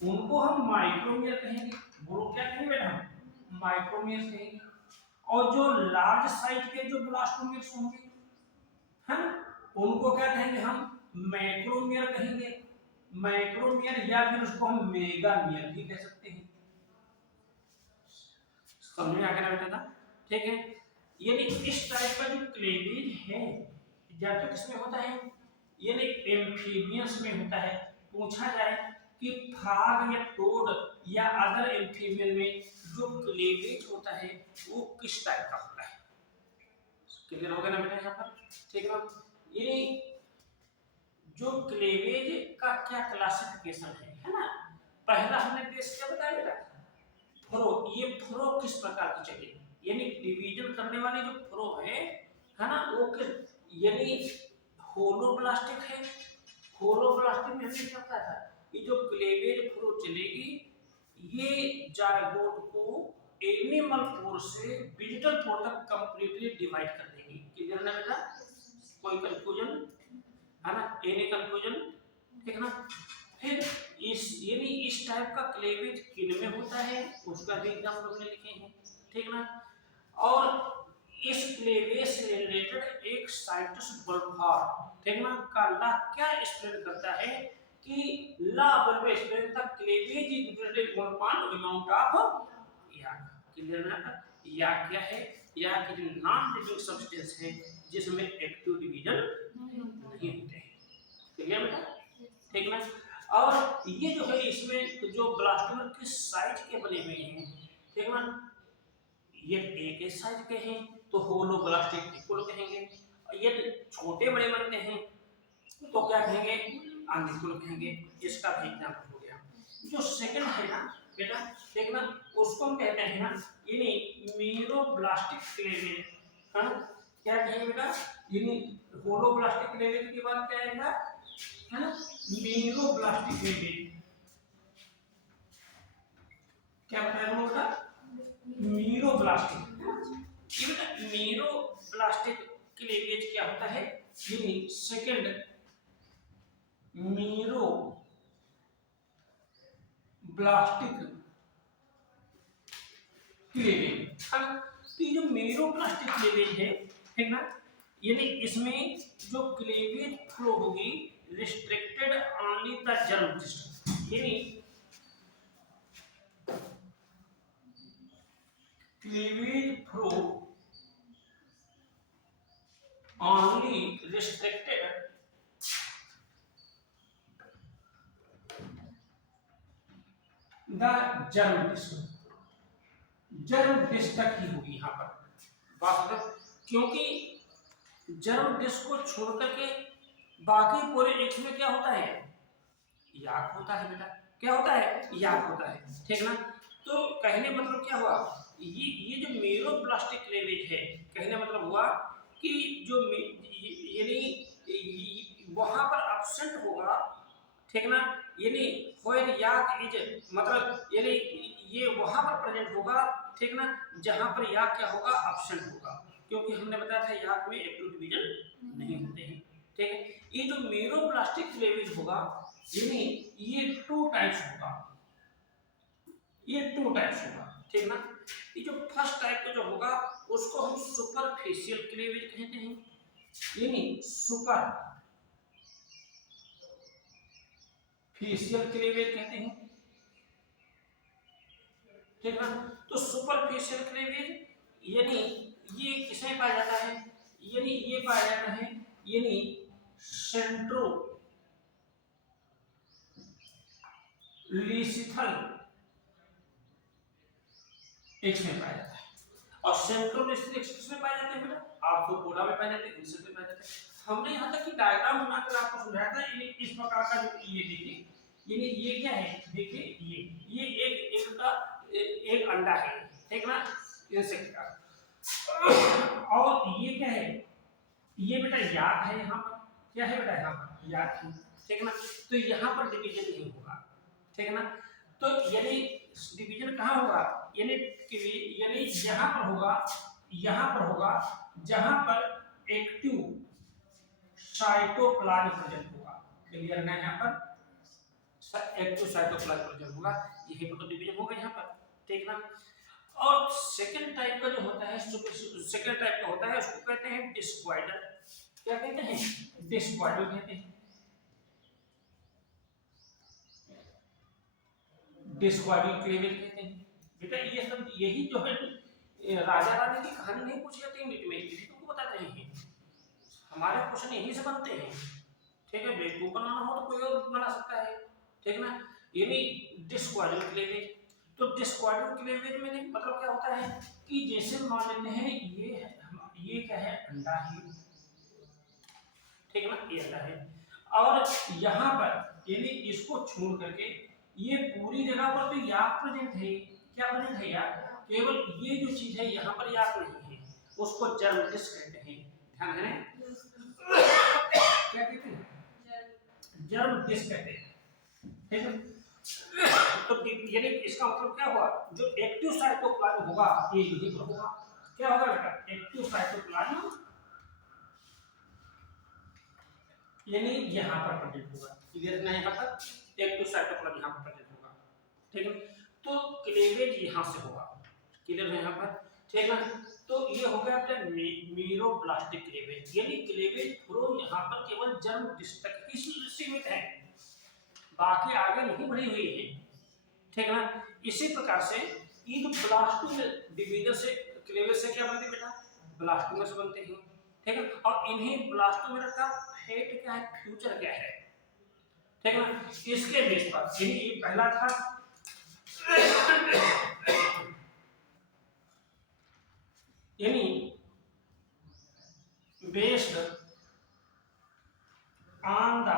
उनको हम माइक्रोमियर कहेंगे। बोलो क्या कहेंगे बेटा, हम माइक्रोमियर कहेंगे। और जो लार्ज साइज के जो ब्लास्टोमियर्स होंगे है ना, उनको क्या कहेंगे, हम मैक्रोमियर कहेंगे, मैक्रोमियर, या फिर उसको हम मेगामियर भी कह सकते हैं। समझ में आ गया बेटा था, ठीक है। यानी इस टाइप का जो क्लेवेज है ज्यादातर किसमें होता है, यानी एम्फीबियंस में होता है। पूछा जाए कि फ्रॉग या टोड या अदर एम्फीबियन में जो क्लेवेज होता है वो किस टाइप का होता है। क्लियर हो गया ना बेटा यहाँ पर, ठीक है ना। ये जो क्लेवेज का क्या क्लासिफिकेशन है ना। पहला हमने टेस्ट क्या बताया बेटा, फ्रो। ये फ्रो किस प्रकार की चाहिए, यानी डिवीजन करने वाली जो फ्रो है ना, वो किस, यानी होलोब्लास्टिक है। होलोब्लास्टिक में हमने क्या बताया था कि जो क्लेवेज फ्रो चलेगी ये जायगोट को एनिमल पोर से वेजिटल पोर तक कंप्लीटली डिवाइड कर देगी। क्लियर ना बेटा, कोई कंफ्यूजन है ना, एनी कंफ्यूजन, ठीक ना। फिर इस यानी इस टाइप का क्लेवेज किन में होता है उसका भी एग्जांपल हमने लिखे हैं, ठीक ना। और इस क्लेवेज से रिलेटेड एक साइटस बल्फार, ठीक ना, का ला क्या एक्सप्लेन करता है कि ला bulb explain the cleavage is different amount of या। क्लियर ना, या क्या है, या कि नॉन लिविंग सब्सटेंस है जिसमें एक्टिव डिवीजन नहीं होते हैं। क्लियर बेटा, ठीक ना। और ये जो है इसमें जो ब्लास्टोमर किस साइज के बने हुए हैं, ठीक ना, ये एक साइज के हैं तो होलोब्लास्टिक इक्वल कहेंगे। ये छोटे बड़े बनते हैं तो क्या कहेंगे, अनइक्वल कहेंगे। इसका भी एग्जांपल हो गया। जो सेकंड है ना बेटा, ठीक ना, उसको हम कहते हैं ना यानी मीरोब्लास्टिक क्लेवेज, हां क्या कहेंगे बेटा, यानी होलोब्लास्टिक क्लेवेज के बाद क्या आएगा, है ना, मीरोब्लास्टिक क्लेवेज। क्या बताया हम लोग का, मीरोब्लास्टिक। ये बेटा मीरोब्लास्टिक क्लेवेज क्या होता है, यानी सेकंड मीरोब्लास्टिक क्लेवेज। तो ये जो मीरोब्लास्टिक क्लेवेज है, ठीक ना, यानी इसमें जो क्लेवेज फ्लो होगी restricted only the germ disc, यानी cleavage flow only restricted the germ disc, germ disc तक ही होगी यहाँ पर बात, क्योंकि जर्म डिस्क को छोड़ करके बाकी पूरे एक्स में क्या होता है, याक होता है बेटा। क्या होता है, याक होता है, ठीक ना। तो कहने मतलब क्या हुआ, ये जो मेरोब्लास्टिक क्लेवेज है, कहने मतलब हुआ कि जो यानी वहां पर एब्सेंट होगा, ठीक ना, यानी व्हेन याक इज मतलब यानी ये वहां पर प्रेजेंट होगा, ठीक ना, जहां पर याक क्या होगा, एब्सेंट होगा, क्योंकि हमने बताया था याक में एक्टिव डिवीजन नहीं होते हैं, ठीक है। ये जो मेरोब्लास्टिक क्लेवेज होगा, यानी ये टू टाइप्स होगा, ये टू टाइप्स होगा, ठीक ना। ये जो फर्स्ट टाइप का जो होगा उसको हम सुपरफिशियल क्लीवेज कहते हैं, यानी सुपरफिशियल क्लीवेज कहते हैं, ठीक ना। तो सुपरफिशियल क्लीवेज यानी ये किसमें पाया जाता है, यानी ये पाया जाता है यानी सेंट्रो लिसिथल इसमें पाया जाता है, और सेंट्रल एक्सिस में पाए जाते हैं बेटा, आर्थ्रोपोडा में पाए जाते हैं, इंसेक्ट में पाए जाते हैं। हमने यहाँ तक कि डायग्राम बनाकर आपको समझाया था, यानी इस प्रकार का जो ये देखिए, यानी ये क्या है, देखिए ये एक का एक अंडा है, ठीक ना, इंसेक्ट का, और ये क्या है, ये बेटा याक है, यहाँ पर क्या है बेटा, यहाँ पर याक है, ठीक ना। तो यहाँ पर डिवीजन नहीं होगा, ठीक ना। तो यानी डिवीजन कहाँ होगा, यानी यहाँ पर होगा, यहाँ पर होगा जहां पर एक्टिव साइटोप्लाज्म प्रेजेंट होगा, क्लियर ना, यहाँ पर एक्टिव साइटोप्लाज्म प्रेजेंट होगा, यही पर तो डिवीजन होगा यहाँ पर, ठीक ना। और सेकंड टाइप का जो होता है, सेकंड टाइप का होता है, उसको कहते हैं डिस्क्वाइडल, क्या कहते हैं, डिस्क्वाइडल कहते हैं, डिस्क्वाइडल क्लेवेज कहते हैं। बेटा ये सब यही जो है राजा रानी की कहानी नहीं पूछी जाती इंग्लिश में, यही तुमको बता रहे हैं, हमारे क्वेश्चन यही से बनते हैं, ठीक है। बेवकूफ बनाना हो तो कोई और बना सकता है, ठीक ना। यानी डिस्क्वाइडल क्लेवेज, तो डिस्क्वाइडल क्लेवेज में मतलब क्या होता है कि जैसे मान लेते हैं ये क्या है, अंडा है, ठीक ना, ये अंडा है, और यहाँ पर यानी इसको छोड़ करके ये पूरी जगह पर तो याक प्रेजेंट है, क्या प्रेजेंट है, याक, केवल ये जो चीज है यहाँ पर याक नहीं है, उसको जर्म डिस्क कहते हैं, ध्यान है, क्या कहते हैं, जर्म डिस्क कहते हैं, ठीक है। तो यानी इसका मतलब क्या हुआ, जो एक्टिव साइटोप्लाज्म होगा ये यहीं पर होगा, क्या होगा बेटा, एक्टिव साइटोप्लाज्म यानी यहाँ पर प्रेजेंट होगा, क्लियर ना, यहाँ पर एक्टिव साइटोप्लाज्म यहाँ पर प्रेजेंट होगा, ठीक है। तो क्लेवेज यहाँ से होगा, क्लियर है यहाँ पर, ठीक है। तो ये हो गया आपका मेरोब्लास्टिक क्लेवेज, यानी क्लेवेज फ्रो यहाँ पर केवल जर्म डिस्क तक ही सीमित है, बाकी आगे नहीं बढ़ी हुई है, ठीक ना। इसी प्रकार से ये जो ब्लास्टोम डिवीजन से क्लेवेज से क्या बनते हैं बेटा, ब्लास्टोम से बनते हैं, ठीक है। और इन्हीं ब्लास्टोम का फेट क्या है, फ्यूचर क्या है, ठीक ना। इसके बेस पर यानी ये पहला था यानी बेस्ड ऑन द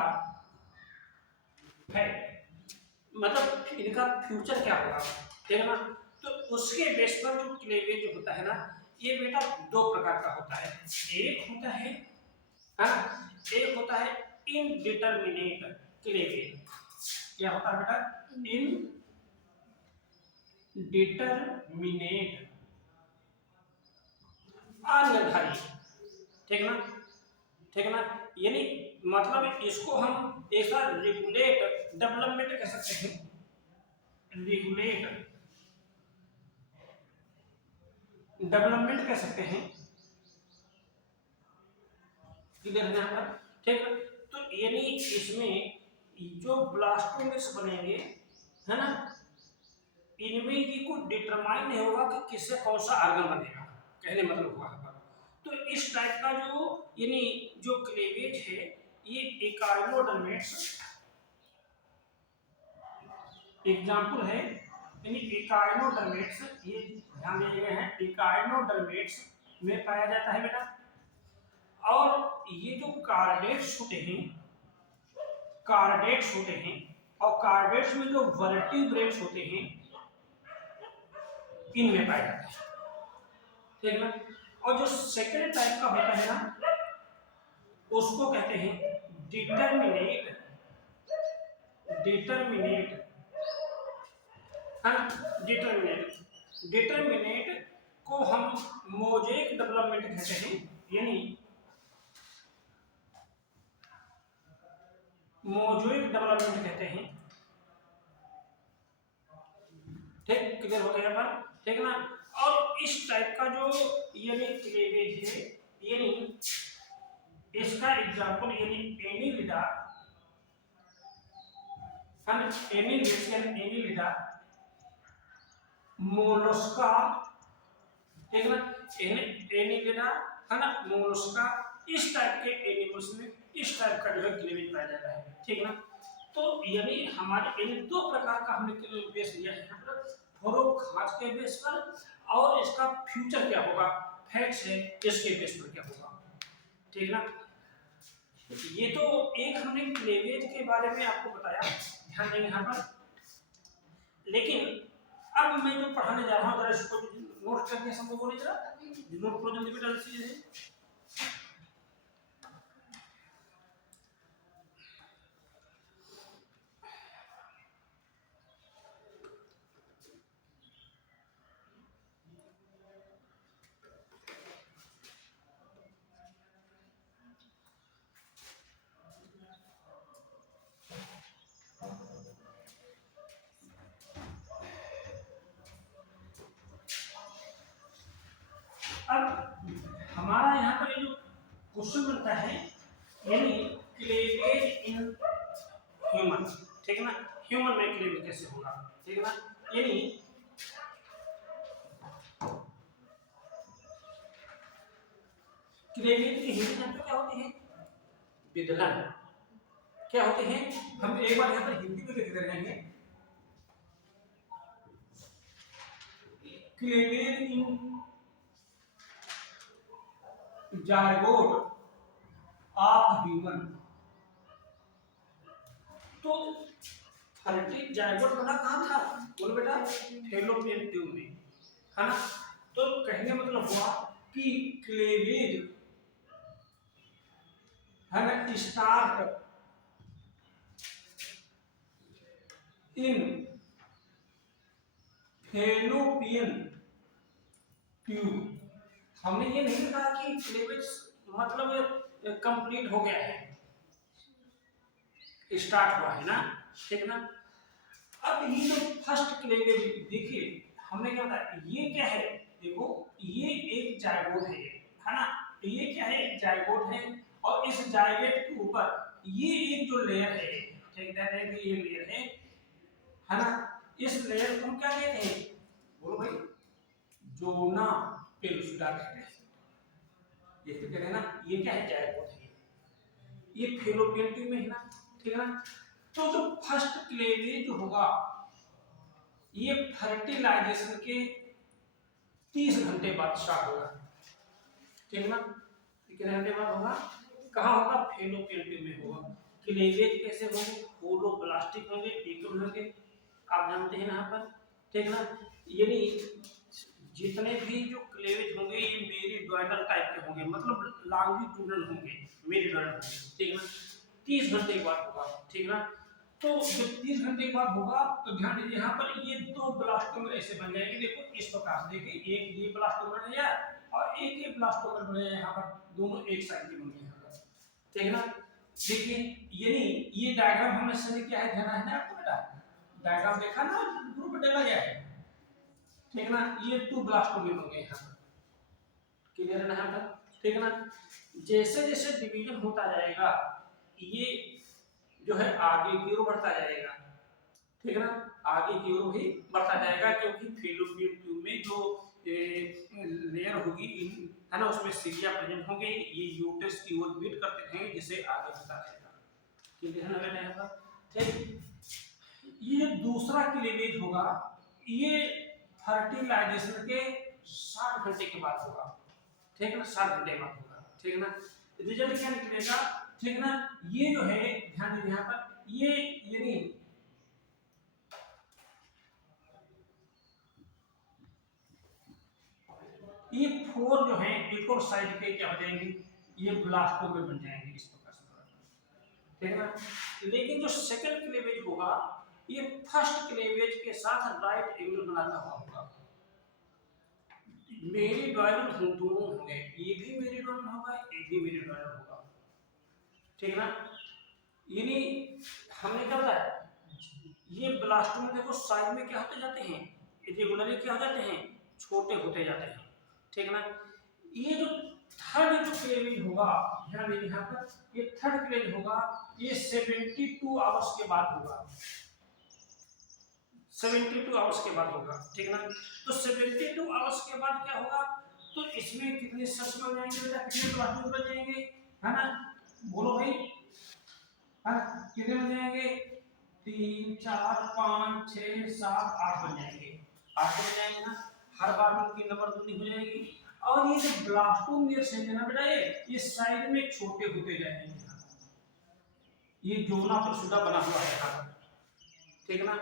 फैक्ट, मतलब इनका फ्यूचर क्या होगा, ठीक है ना। तो उसके बेस पर जो क्लेवेज होता है ना, ये बेटा दो प्रकार का होता है, एक होता है, हाँ, एक होता है इनडिटरमिनेट क्लेवेज, क्या होता है बेटा, इनडिटरमिनेट, अनिर्धारित, ठीक ना, ठीक ना। यानी मतलब इसको हम ऐसा रेगुलेट डेवलपमेंट कह सकते हैं, रेगुलेट डेवलपमेंट कह सकते हैं, क्लियर है यहाँ पर, ठीक है। तो यानी इसमें जो ब्लास्टोमेस बनेंगे, है ना, इनमें ये कोई डिटरमाइन नहीं होगा कि किससे कौन सा आर्गन बनेगा, कहने मतलब हुआ है। तो इस टाइप का जो यानी जो क्लेवेज है, ये एकाइनोडर्मेट्स एग्जांपल है, यानी एकाइनोडर्मेट्स, ये ध्यान दिए गए हैं, एकाइनोडर्मेट्स में पाया जाता है बेटा। और ये जो कार्डेट्स होते हैं, कार्डेट्स होते हैं, और कार्डेट्स में जो वर्टिब्रेट्स होते हैं इनमें पाए जाते हैं, ठीक है ना। और जो सेकंड टाइप का होता है ना उसको कहते हैं डिटरमिनेट, डिटरमिनेट है ना। डिटरमिनेट को हम मोजेक डेवलपमेंट कहते हैं, यानी मोजेक डेवलपमेंट कहते हैं, ठीक, क्लियर हो गया पर, ठीक है ना। और इस टाइप का जो यानी क्लेवेज है, यानी इसका एग्जांपल यानी एनिलिडा, एनिलिडा, मोलस्का, ठीक है ना, एनिलिडा है ना, मोलस्का, इस टाइप के एनिमल्स में इस टाइप का जो है क्लेवेज पाया जाता है, ठीक है ना। तो यानी हमारे इन दो प्रकार का हमने बेस लिया है यहाँ पर, फोरोखाज के बेस पर, और इसका फ्यूचर क्या होगा, फैक्ट्स है इसके बेस पर क्या होगा, ठीक ना। ये तो एक हमने क्लेवेज के बारे में आपको बताया, ध्यान देंगे यहाँ पर। लेकिन अब मैं जो पढ़ाने जा रहा हूँ जरा इसको नोट करके सब लोगों ने जरा नोट करो जल्दी बेटा जल्दी। अब हमारा यहाँ पर ये जो क्वेश्चन बनता है, यानी क्लेवेज इन ह्यूमन, ठीक है ना, ह्यूमन में क्लेवेज कैसे होगा, ठीक है ना। यानी क्लेवेज की हिंदी में क्या होती है, विदलन, क्या होते हैं, हम एक बार यहाँ पर हिंदी में लिख दे रहे हैं, cleavage in zygote of human. तो फर्टिक जायगोट बना कहाँ था, बोलो बेटा, फैलोपियन ट्यूब में, है ना। तो कहने मतलब हुआ कि क्लेवेज है ना स्टार्ट इन फैलोपियन ट्यूब। हमने ये नहीं कहा कि क्लेवेज मतलब कंप्लीट हो गया है, स्टार्ट हुआ है ना, ठीक ना। अब ये जो फर्स्ट क्लेवेज देखिए हमने क्या बताया, ये क्या है, देखो ये एक जायगोट है ना, ये क्या है, जायगोट है, और इस जायगोट के ऊपर ये एक जो लेयर है, ठीक है, ये लेयर है ना, इस लेयर को हम क्या कहते हैं, बोलो भाई, जोना पेलुसिडा कहते हैं, ये कहते हैं ना, ये क्या है, जायगोट है, ये फैलोपियन ट्यूब में है ना, ठीक है ना। तो जो फर्स्ट क्लेवेज होगा ये फर्टिलाइजेशन के 30 घंटे बाद स्टार्ट होगा, ठीक है ना। कितने घंटे बाद होगा, कहाँ होगा, फैलोपियन ट्यूब में होगा। क्लेवेज कैसे होंगे, होलोब्लास्टिक होंगे, एकल होंगे, आप जानते हैं यहाँ पर, ठीक है ना। यानी जितने भी जो क्लेवेज होंगे ये मेरीडोनल टाइप के होंगे, मतलब लॉन्गिट्यूडनल होंगे, मेरीडोनल होंगे, ठीक है ना। 30 घंटे के बाद होगा, ठीक है ना। तो जब 30 घंटे के बाद होगा तो ध्यान दीजिए यहाँ पर ये दो ब्लास्टोमर ऐसे बन जाएंगे, देखो इस प्रकार से, देखिए एक ये ब्लास्टोमर बन गया और एक ये ब्लास्टोमर बन गया, यहाँ पर दोनों एक साइड के बन गए यहाँ पर, ठीक है ना। देखिए यानी ये डायग्राम हमने समझ किया है, ध्यान है ना आपको बेटा, डायग्राम देखा ना, ग्रुप डाला गया है, ठीक है ना। ये 2 ब्लास्टोमर बन गए यहाँ पर, क्लियर है ना यहाँ पर, ठीक है ना। जैसे जैसे डिवीजन होता जाएगा ये जो है आगे की ओर बढ़ता जाएगा, ठीक है ना, आगे की ओर भी बढ़ता जाएगा, क्योंकि फैलोपियन ट्यूब में जो लेयर होगी है ना, उसमें सीलिया प्रेजेंट होंगे, ये यूट्रस की ओर बीट करते हैं, जिसे आगे बढ़ता रहेगा, क्लियर है ना बेटा यहाँ पर, ठीक। ये दूसरा क्लीवेज होगा ये फर्टिलाइजेशन के 60 घंटे के बाद होगा, ठीक है ना, 60 घंटे बाद होगा, ठीक है ना। रिजल्ट क्या निकलेगा, ठीक है ना। ये जो है ध्यान दीजिए यहाँ पर, ये यानी ये 4 जो है एक और साइड पे क्या हो जाएंगे, ये ब्लास्टोमेर बन जाएंगे इस प्रकार से, ठीक है ना। लेकिन जो सेकंड क्लीवेज होगा ये फर्स्ट क्लीवेज के साथ राइट एंगल बनाता हुआ होगा। मेरिडोनल दोनों होंगे, ये भी मेरिडोनल होगा, ये भी मेरिडोनल होगा, ठीक ना। यानी हमने क्या बताया, ये ब्लास्टोमेर देखो साइड में क्या होते जाते हैं, इरेगुलरली क्या हो जाते हैं, छोटे होते जाते हैं, ठीक ना। ये जो थर्ड जो क्लीवेज होगा, ध्यान दें यहाँ पर, ये थर्ड क्लीवेज होगा, ये 72 आवर्स के बाद होगा, 72 आवर्स के बाद होगा, ठीक ना। तो 72 आवर्स के बाद क्या होगा, तो इसमें कितने सेल्स बन जाएंगे बेटा, कितने प्लास्टिक बन जाएंगे, है ना, बोलो भाई, है कितने बन जाएंगे, 3 4 5 6 7 8 बन जाएंगे, 8 बन जाएंगे ना, हर बार में 3 नंबर दूनी हो जाएगी। और ये जो ब्लास्टोमेर है ना बेटा, ये साइड में छोटे होते जाएंगे, ये जोना प्रसुदा बना हुआ है यहाँ, ठीक ना।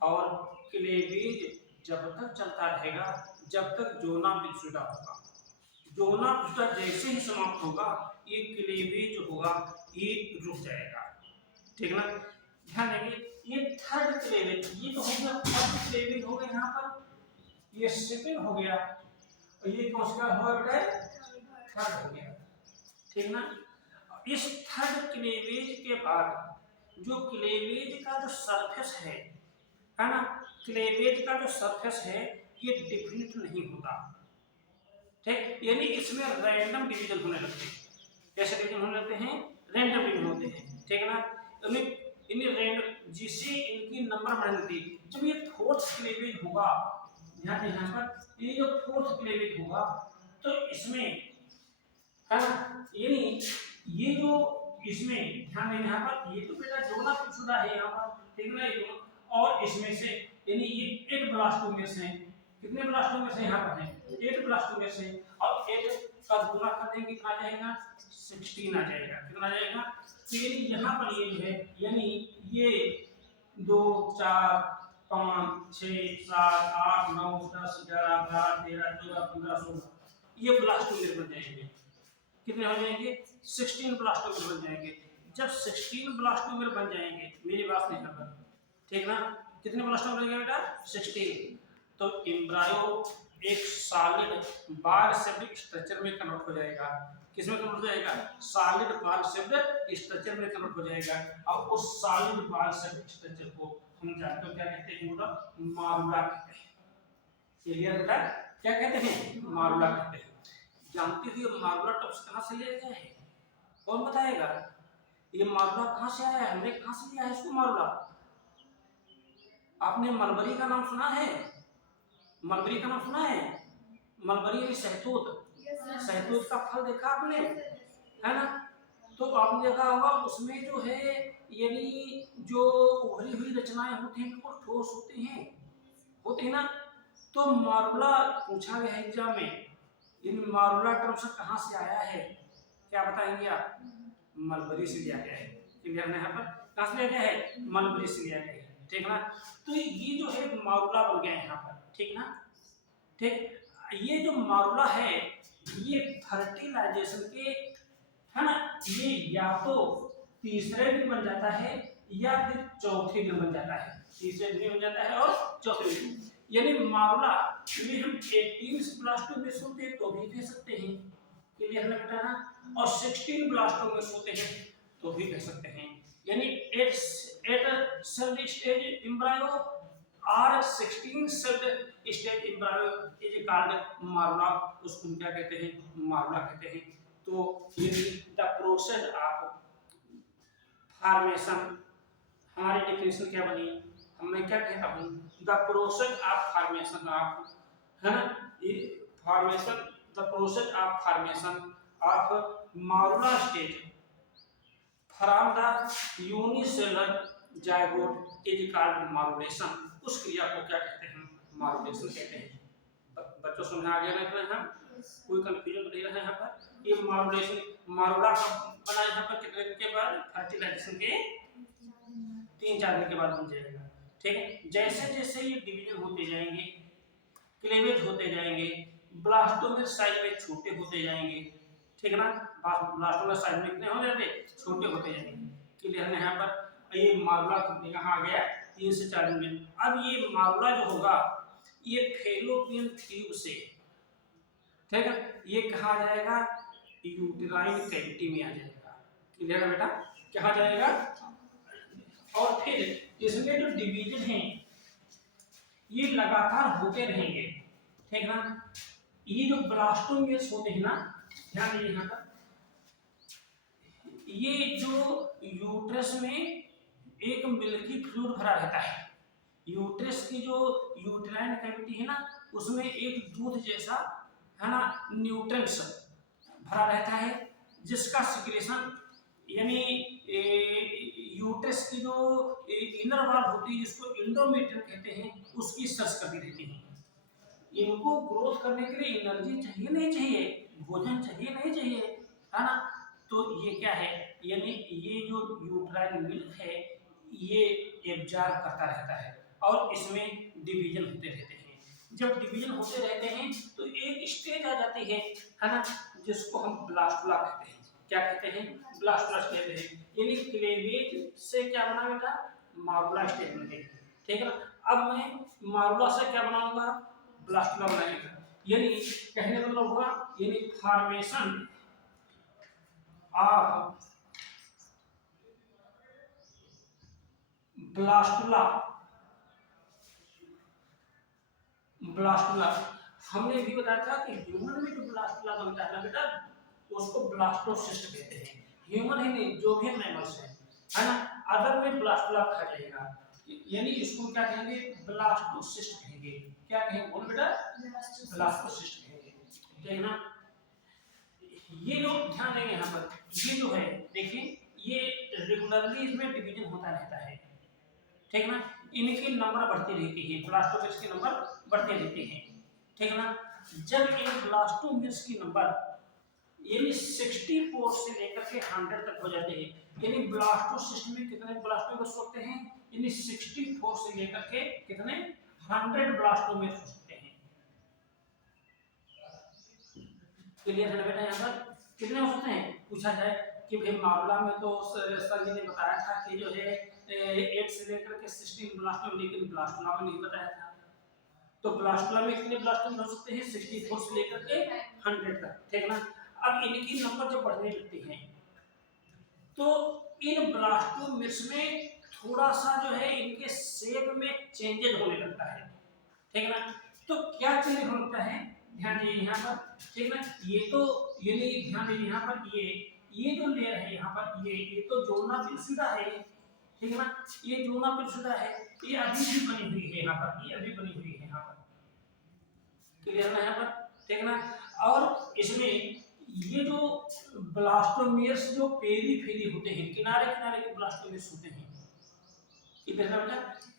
और क्लीवेज जब तक चलता रहेगा जब तक जोना प्रसुदा होगा, जोना प्रसुदा जैसे ही समाप्त होगा ये क्लीवेज होगा ये रुक जाएगा, ठीक ना। ध्यान देंगे, ये थर्ड क्लीवेज, ये तो हो गया फर्स्ट क्लीवेज हो गया यहाँ पर, ये सेकंड हो गया, और ये कौन सा हुआ बेटा, थर्ड हो गया, ठीक ना। इस थर्ड क्लीवेज के बाद जो क्लीवेज का जो सरफेस है ना, क्लीवेज का जो सरफेस है ये डिफिनिट नहीं होता, ठीक, यानी इसमें रैंडम डिवीजन होने लगते हैं, कैसे डिवीजन होने लगते हैं, रैंडम डिवीजन होते हैं, ठीक है ना। इन्हें रैंडम जिससे इनकी नंबर बढ़ जाती है। जब ये फोर्थ क्लीवेज होगा, यहाँ पर ये जो फोर्थ क्लीवेज होगा तो इसमें, है ना, यानी ये जो इसमें ध्यान दें यहाँ पर, ये तो बेटा जोना प्रसुदा है यहाँ पर, ठीक ना, ये और इसमें से यानी ये 8 ब्लास्टोमेर से, कितने ब्लास्टोमेर से यहाँ पर है, 8 ब्लास्टोमेर से, और 8 का गुना कर देंगे कितना आ जाएगा, 16 आ जाएगा, कितना आ जाएगा। फिर यहाँ पर ये जो है, यानी ये 2 4 5 6 7 8 9 10 11 12 13 14 15 16 ये ब्लास्टोमेर बन जाएंगे, कितने हो जाएंगे, 16 ब्लास्टोमेर बन जाएंगे। जब 16 ब्लास्टोमेर बन जाएंगे, मेरी बात नहीं कर, ठीक ना, कितने ब्लास्टोमेर बन जाएंगे बेटा, 16, तो एम्ब्रायो एक सॉलिड बाल शेप्ड स्ट्रक्चर में कन्वर्ट हो जाएगा, किसमें कन्वर्ट हो जाएगा, सॉलिड बाल शेप्ड स्ट्रक्चर में कन्वर्ट हो जाएगा। अब उस सॉलिड बाल शेप्ड स्ट्रक्चर को हम जानते हो क्या कहते हैं, मारुला कहते हैं, क्लियर बेटा, क्या कहते हैं, मारुला कहते हैं। जानते हो ये मारुला टॉप्स कहाँ से लिया गया है, कौन बताएगा, ये मारुला कहाँ से आया है, हमने कहाँ से लिया है इसको मारुला, आपने मलबरी का नाम सुना है, मलबरी का नाम सुना है, मलबरी यानी सहतूत, सहतूत का फल देखा आपने, है ना, तो आपने देखा होगा उसमें जो है यानी जो उभरी हुई रचनाएं होती हैं बिल्कुल ठोस होते हैं ना। तो मारुला पूछा गया है एग्जाम में, इन मारुला टर्म्स कहाँ से आया है, क्या बताएंगे आप, मलबरी से लिया गया है, क्लियर है, यहाँ पर कहाँ से लिया गया है, मलबरी से लिया गया है, ठीक ना। तो ये जो है मारुला बन गया है यहाँ पर, ठीक ना, ठीक। ये जो मारुला है ये फर्टिलाइजेशन के, है ना, ये या तो तीसरे दिन बन जाता है या फिर चौथे दिन बन जाता है, तीसरे दिन बन जाता है और चौथे दिन, यानी मारुला ये हम 18 ब्लास्टोमेर होते हैं तो भी कह सकते हैं, क्लियर है बेटा ना, और 16 ब्लास्टोमेर होते हैं तो भी कह सकते हैं, यानी 8 सेल स्टेज एम्ब्रायो और 16 cell stage embryo is called morula, उसको क्या कहते हैं, मारुला कहते हैं। तो ये द प्रोसेस ऑफ फॉर्मेशन, हमारी डेफिनेशन क्या बनी, मैं क्या कहता हूँ, the process of formation of, है ना, ये formation, the process of formation of morula stage from the unicellular zygote is called morulation, उस क्रिया को क्या कहते हैं, मारुलेशन कहते हैं। बच्चों समझ आ गया ना, यहाँ कोई कंफ्यूजन नहीं रहा यहाँ पर, ये मारुलेशन, मारुला बना यहाँ पर कितने दिन के बाद, फर्टिलाइजेशन के 3-4 दिन के बाद बन जाएगा, ठीक है। जैसे जैसे ये डिवीजन होते जाएंगे, क्लीवेज होते जाएंगे, ब्लास्टोमेर साइज में छोटे होते जाएंगे, ठीक है ना। ब्लास्टोमेर साइज में कितने हो जाते, छोटे होते जाएंगे। क्लियर है यहाँ पर। ये मार्बला यहाँ आ गया 3 से 4 मिनट। अब ये मार्बला जो होगा ये फेलोपियन ट्यूब से, ठीक है, ये कहा जाएगा यूटेराइन कैविटी में आ जाएगा। क्लियर है बेटा, कहा जाएगा। और फिर इसमें जो डिवीजन है ये लगातार होते रहेंगे, ठीक ना। ये जो ब्लास्टोमेर्स होते हैं ना, ध्यान दीजिए यहाँ पर, ये जो यूट्रस में एक मिल्की फ्लूइड भरा रहता है, यूट्रस की जो यूटेराइन कैविटी है ना उसमें एक दूध जैसा है ना न्यूट्रिएंट्स भरा रहता है, जिसका सिक्रेशन यानी यूट्रस की जो इनर वॉल होती है जिसको एंडोमेट्रियम कहते हैं उसकी सर्च करती रहती है। इनको ग्रोथ करने के लिए एनर्जी चाहिए नहीं चाहिए, भोजन चाहिए नहीं चाहिए, है ना। तो ये क्या है, यानी ये जो यूट्राइन मिल्क है ये एब्जॉर्ब करता रहता है और इसमें डिवीजन होते रहते हैं। जब डिवीजन होते रहते हैं तो एक स्टेज आ जाती है ना, जिसको हम ब्लास्टुला कहते हैं। क्या कहते हैं, ब्लास्टुला कहते हैं। यानी क्लेवेज से क्या बना बेटा, मार्बुला स्टेज बन गई, ठीक है ना। अब मैं मार्बुला से क्या बनाऊंगा, ब्लास्टुला बनाएगा। यानी कहने का मतलब हुआ यानी फॉर्मेशन ऑफ ब्लास्टुला। ब्लास्टुला हमने भी बताया था कि ह्यूमन में जो ब्लास्टुला बनता है ना बेटा उसको ब्लास्टोसिस्ट कहते हैं। ह्यूमन ही नहीं, जो भी मैमल्स है ना, अदर में ब्लास्टुला कहा जाएगा। यानी इसको क्या कहेंगे, ब्लास्टोसिस्ट कहेंगे। क्या कहेंगे, बोल बेटा, ब्लास्टोसिस्ट कहेंगे, ठीक ना। ये जो ध्यान देंगे यहाँ पर, ये जो है देखिए ये रेगुलरली इसमें डिवीजन होता रहता है, ठीक ना। इनकी नंबर बढ़ती रहती है, ब्लास्टोमेर्स के नंबर बढ़ते रहते हैं, ठीक ना। जब इन ब्लास्टोमेर्स की नंबर यानी 64 से लेकर के 100 तक हो जाते हैं, यानी ब्लास्टोसिस्ट में कितने ब्लास्टोमेर्स होते हैं, यानी 64 से लेकर के कितने 100 ब्लास्टोमेर्स हो सकते हैं। क्लियर है ना बेटा, यहाँ पर कितने हो सकते हैं पूछा जाए कि भाई मामला में तो सर जी ने बताया था कि जो है 8 से लेकर के 16 ब्लास्टोम, लेकिन ब्लास्टुला में नहीं बताया था। तो ब्लास्टुला में कितने ब्लास्टोम हो सकते हैं, 64 से लेकर के 100 तक, ठीक ना। अब इनकी नंबर जब बढ़ने लगती हैं तो इन ब्लास्टोमेर्स में थोड़ा सा जो है इनके शेप में चेंजेस होने लगता है, ठीक ना। तो क्या चेंज होता है, ध्यान दीजिए यहाँ पर, ठीक ना। ये तो यानी ध्यान दीजिए यहाँ पर, ये जो लेयर है यहाँ पर, ये तो जोना पिलसिडा है, ठीक है ना। ये जोना पिलसिडा है, ये अभी भी बनी हुई है यहाँ पर, ये अभी बनी हुई है यहाँ पर, क्लियर है यहाँ पर, ठीक ना। और इसमें ये जो ब्लास्टोमेर्स जो पेरीफेरी होते हैं, किनारे किनारे के ब्लास्टोमेर्स होते हैं,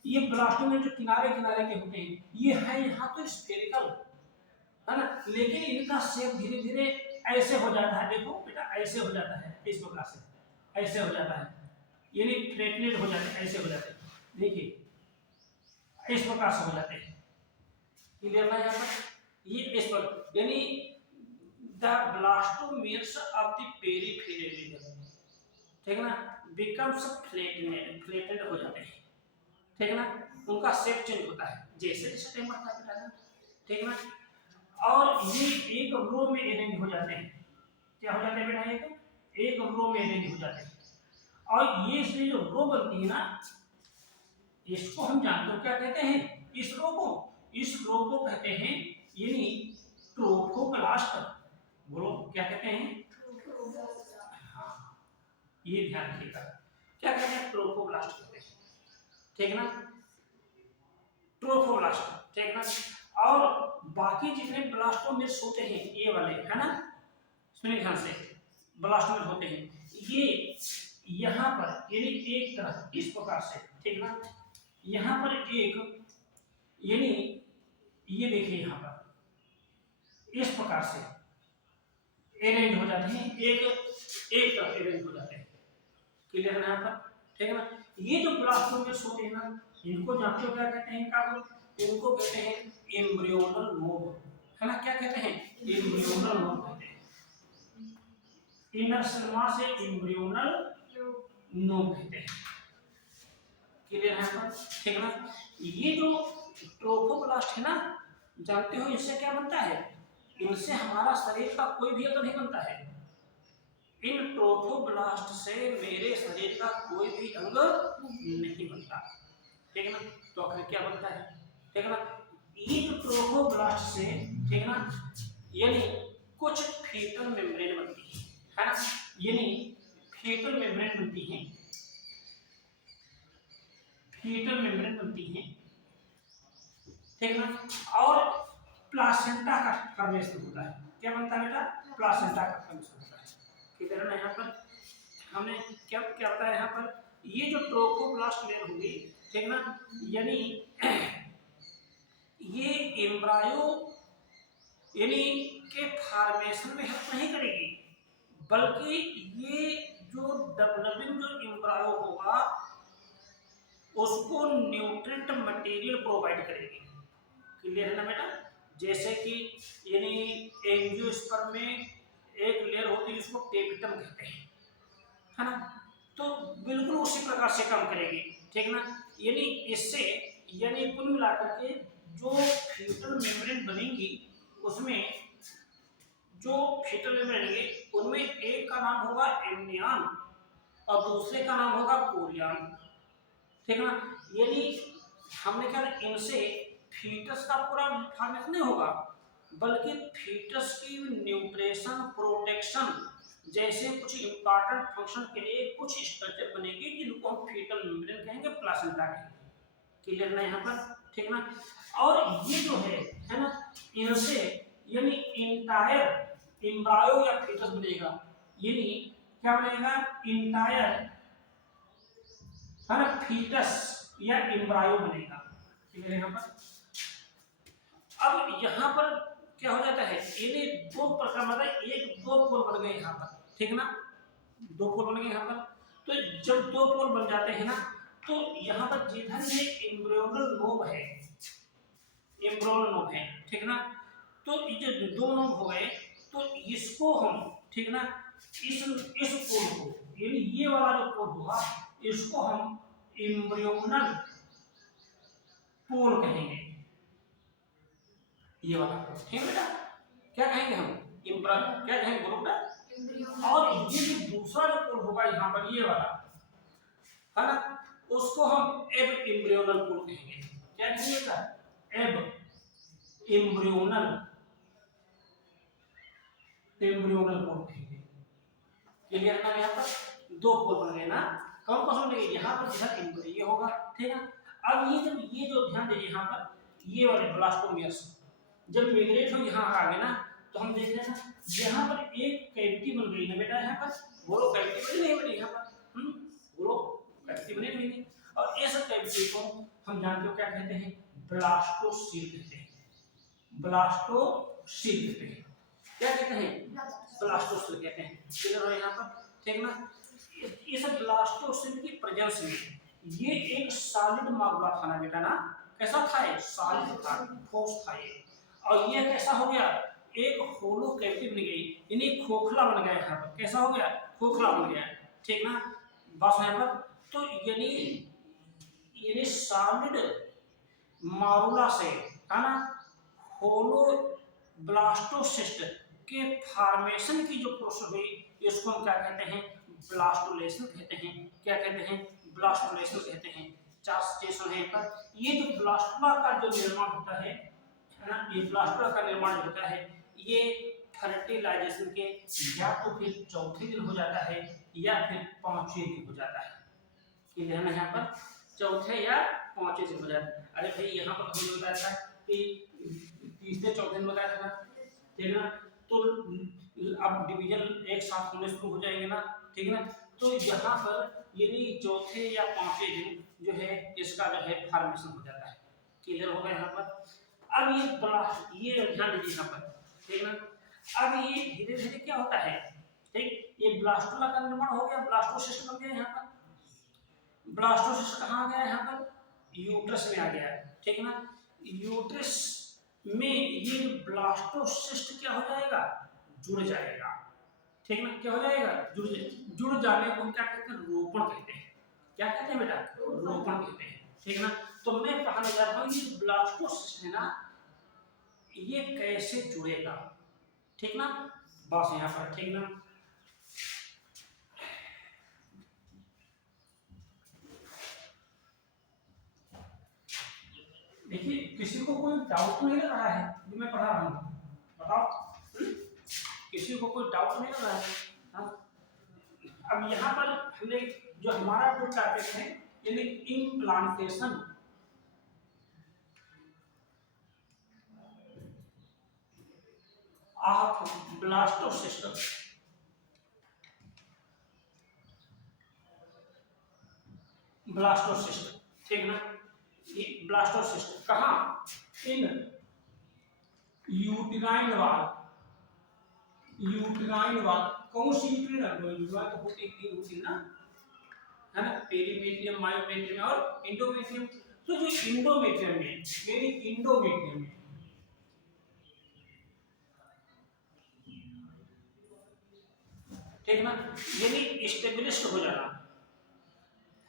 ये ब्लास्टोमेर्स जो किनारे किनारे के होते हैं ये है यहाँ तो स्फेरिकल, है ना, लेकिन इनका शेप धीरे धीरे ऐसे हो जाता है। देखो बेटा ऐसे हो जाता है, इस प्रकार से ऐसे हो जाता है, यानी फ्लैटनेट हो जाते हैं, ऐसे हो जाते हैं, देखिए इस प्रकार से हो जाते हैं। क्लियर ना यहाँ पर, ये इस पर यानी the blastomeres of the peripheral region, ठीक है ना, बिकम्स फ्लैटेंड हो जाते हैं, ठीक है ना। उनका शेप चेंज होता है जैसे जैसे टाइम बढ़ता है बेटा, ठीक है ना। और ये एक रो में अरेंज हो जाते हैं, क्या हो जाते हैं बेटा, एक रो में अरेंज हो जाते हैं। और ये इसमें जो रो बनती है ना इसको हम जानते हो क्या कहते हैं, इस रो को कहते हैं यानी ट्रोफोब्लास्ट। बोलो क्या कहते हैं, हाँ ये ध्यान रखिएगा, क्या कहते हैं, ट्रोफोब्लास्ट कहते हैं, ठीक ना, ट्रोफोब्लास्ट, ठीक ना। और बाकी जितने ब्लास्टोमेर्स होते हैं ये वाले, है ना, सुनिए ध्यान से, ब्लास्टोमेर्स होते हैं ये यहाँ पर यानी एक तरफ इस प्रकार से, ठीक ना। यहाँ पर एक यानी ये देखिए यहाँ पर इस प्रकार से अरेंज हो जाते हैं, एक तरफ अरेंज हो जाते हैं, क्लियर है यहाँ पर, ठीक है ना। ये जो ब्लास्टोमेर्स होते हैं ना इनको जानते हो क्या कहते हैं, इनको कहते हैं एम्ब्रियोनल लोब, है ना, क्या कहते हैं, एम्ब्रियोनल नोब कहते हैं। इनर सलमा से एम्ब्रियोनल नोब कहते हैं। क्लियर है पर, ठीक ना। ये जो ट्रोफोब्लास्ट है ना, जानते हो इससे क्या बनता है, इनसे हमारा शरीर का कोई भी अंग नहीं बनता है। इन ट्रोफोब्लास्ट से मेरे शरीर का कोई भी अंग नहीं बनता, ठीक है ना। तो आखिर क्या बनता है, ठीक है ना, ये जो ट्रोफोब्लास्ट से, ठीक है ना, यानी कुछ फीटल मेम्ब्रेन बनती है ना, यानी फीटल मेम्ब्रेन बनती है, फीटल मेम्ब्रेन बनती है, ठीक ना। और प्लासेंटा का फॉर्मेशन होता है। क्या बनता है बेटा, प्लासेंटा का फॉर्मेशन होता है। किधर है यहाँ पर हमने क्या क्या होता है यहाँ पर, ये जो ट्रोफोब्लास्ट लेयर होगी, ठीक ना, यानी ये एम्ब्रायो यानी के फॉर्मेशन में हेल्प नहीं करेगी, बल्कि ये जो डेवलपिंग जो एम्ब्रायो होगा उसको न्यूट्रिएंट मटेरियल प्रोवाइड करेगी। क्लियर है ना बेटा। जैसे कि यानी एंजियोस्पर्म में एक लेयर होती है जिसको टेपिटम कहते हैं, है ना, तो बिल्कुल उसी प्रकार से काम करेगी, ठीक ना। यानी इससे यानी कुल मिलाकर के जो फीटल मेम्ब्रेन बनेंगी, उसमें जो फीटल मेम्ब्रेन बनेंगे उनमें एक का नाम होगा एम्नियन और दूसरे का नाम होगा कोरियन, ठीक ना। यानी हमने क्या, इनसे फीटस का पूरा फॉर्मेशन नहीं होगा, बल्कि फीटस की न्यूट्रिशन प्रोटेक्शन जैसे कुछ इंपॉर्टेंट फंक्शन के लिए कुछ स्ट्रक्चर बनेगी जिनको हम फीटल मेम्ब्रेन कहेंगे, प्लासेंटा कहेंगे। क्लियर ना यहाँ पर, ठीक ना। और ये जो है ना, इनसे यानी इंटायर एम्ब्रायो या फीटस बनेगा, यानी क्या बनेगा, इंटायर है ना फीटस या एम्ब्रायो बनेगा। ठीक है यहाँ पर। अब यहाँ पर क्या हो जाता है, इन्हें दो प्रकार मतलब एक दो पोल बन गए यहाँ पर, ठीक ना, दो पोल बन गए यहाँ पर। तो जब दो पोल बन जाते हैं ना, तो यहाँ पर जिधर ये एम्ब्रियोनल नोब है, एम्ब्रियोनल नोब है, ठीक ना, तो ये जो दो नोब हो गए, तो इसको हम, ठीक ना, इस पोल को यानी ये वाला जो पोल हुआ इसको हम एम्ब्रियोनल पोल कहेंगे, ये वाला, ठीक है बेटा। क्या कहेंगे हम, क्या कहेंगे बोलो बेटा। और ये जो दूसरा जो पोल होगा यहाँ पर ये वाला, है ना, उसको हम एब एम्ब्रियोनल पोल कहेंगे। क्या कहेंगे बेटा, एब एम्ब्रियोनल पोल कहेंगे। क्लियर है ना। यहाँ पर दो पोल बन गए ना, कौन कौन बन गए, यहाँ पर जिधर एम्ब्रियो होगा, ठीक है। अब ये जो ध्यान दीजिए यहाँ पर ये वाले ब्लास्टोमियर्स जब मिग्रेट हो यहाँ आ गए ना, तो हम देख रहे हैं ना यहाँ पर एक कैविटी बन गई ना बेटा, यहाँ पर बोलो कैविटी बनी नहीं बनी यहाँ पर, बोलो कैविटी बनी नहीं। और इस कैविटी को हम जानते हो क्या कहते हैं, ब्लास्टोसील कहते हैं, ब्लास्टोसील कहते हैं। क्या कहते हैं, ब्लास्टोसील कहते हैं। क्लियर हो यहाँ पर, ठीक ना। इस ब्लास्टोसील की प्रेजेंस में ये एक सॉलिड मार्बल था ना बेटा ना, कैसा था, ये सॉलिड था, ठोस था ये। और ये कैसा हो गया, एक होलो कैविटी बन गई, यानी खोखला बन गया यहाँ पर। कैसा हो गया, खोखला बन गया, ठीक ना। बस यहाँ पर तो यानी सॉलिड मारुला से, है ना, होलो ब्लास्टोसिस्ट के फॉर्मेशन की जो प्रोसेस हुई इसको हम क्या कहते हैं, ब्लास्टोलेशन कहते हैं। क्या कहते हैं, ब्लास्टोलेशन कहते हैं। चार स्टेशन है पर ये जो ब्लास्टोला का जो निर्माण होता है ना, ये ब्लास्टोला का निर्माण होता है, ये फर्टिलाइजेशन के या तो फिर चौथे दिन हो जाता है या फिर पांचवें दिन हो जाता है। क्लियर है ना, यहाँ पर चौथे या पांचवें दिन हो जाता है। अरे भाई यहाँ पर हमने बताया था कि तीसरे चौथे दिन बताया था ना, ठीक है ना। तो अब डिवीजन एक साथ होने शुरू हो जाएंगे ना, ठीक है ना। तो यहाँ पर यानी चौथे या पांचवें दिन जो है इसका जो है फॉर्मेशन हो जाता है। क्लियर होगा यहाँ पर। अब ये ध्यान दीजिए यहाँ पर, ठीक ना। अब ये धीरे धीरे क्या होता है, ठीक, ये ब्लास्टोला का निर्माण हो गया, ब्लास्टोसिस्ट बन गया यहाँ पर। ब्लास्टोसिस्ट कहाँ आ गया यहाँ पर, यूट्रस में आ गया, ठीक ना। यूट्रस में ये ब्लास्टोसिस्ट क्या हो जाएगा, जुड़ जाएगा। ठीक ना, क्या हो जाएगा, जुड़ जाने को क्या कहते हैं, रोपण कहते हैं। क्या कहते हैं बेटा, रोपण कहते हैं। ठीक ना, तो मैं कहने जा रहा हूँ ये ब्लास्टोसिस्ट है ना, ये कैसे जुड़ेगा। ठीक ना, बस यहाँ पर। ठीक ना, देखिए किसी को कोई डाउट नहीं लग रहा है जो मैं पढ़ा रहा हूँ, बताओ। किसी को कोई डाउट नहीं लग रहा है। हाँ? अब यहाँ पर हमने जो हमारा जो टॉपिक है यानी इम्प्लांटेशन ऑफ ब्लास्टोसिस्ट। ब्लास्टोसिस्ट, ठीक ना, ये ब्लास्टोसिस्ट कहाँ, इन यूटिनाइन वाल। यूटिनाइन वाल कौन सी यूटिनाइन वाल, तो होती तीन होती ना, है ना, पेरीमेट्रियम, मायोमेट्रियम और इंडोमेट्रियम। तो जो इंडोमेट्रियम में यानी इंडोमेट्रियम में, ठीक ना, यानी स्टेबलिश्ड हो जाना,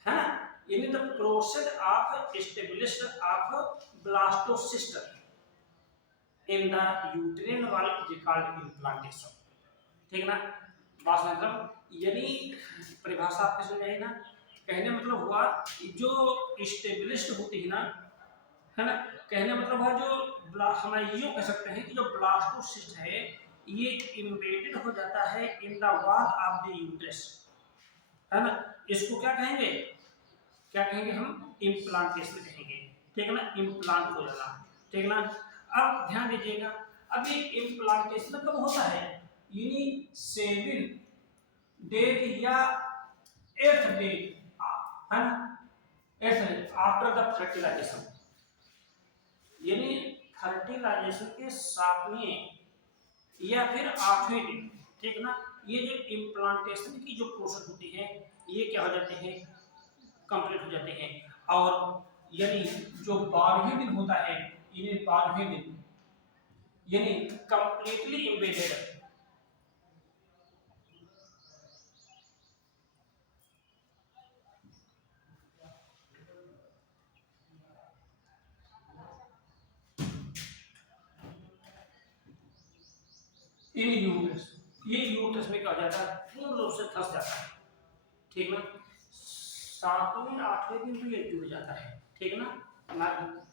है ना, यानी the process of established of blastocyst in the uterine wall is called implantation. ठीक ना, बात मतलब यानी परिभाषा आपके समझ आई ना, कहने मतलब हुआ जो स्टेबलिश्ड होती है ना, है ना, कहने मतलब हुआ जो हम यूं कह सकते हैं कि जो ब्लास्टोसिस्ट है ये इम्बेडेड हो जाता है in the wall of the uterus, है ना, इसको क्या कहेंगे, क्या कहेंगे हम, इम्प्लांटेशन कहेंगे। ठीक है ना, इम्प्लांट हो जाना। ठीक ना, अब ध्यान दीजिएगा, अब ये इम्प्लांटेशन कब होता है, यानी 7 डेज या 8 डेज, है ना, 8 डेज आफ्टर द फर्टिलाइजेशन, यानी फर्टिलाइजेशन के 7वें या फिर 8वें दिन। ठीक ना, ये जो इम्प्लांटेशन की जो प्रोसेस होती है ये क्या हो जाते हैं, कंप्लीट हो जाते हैं। और यानी जो 12वें दिन होता है, इन्हें 12वें दिन यानी कंप्लीटली एम्बेडेड, इन यूट्रस, ये यूट्रस में क्या हो जाता है, पूर्ण रूप से फंस जाता है। ठीक ना, 7वें 8वें दिन तो ये जुड़ जाता है। ठीक ना,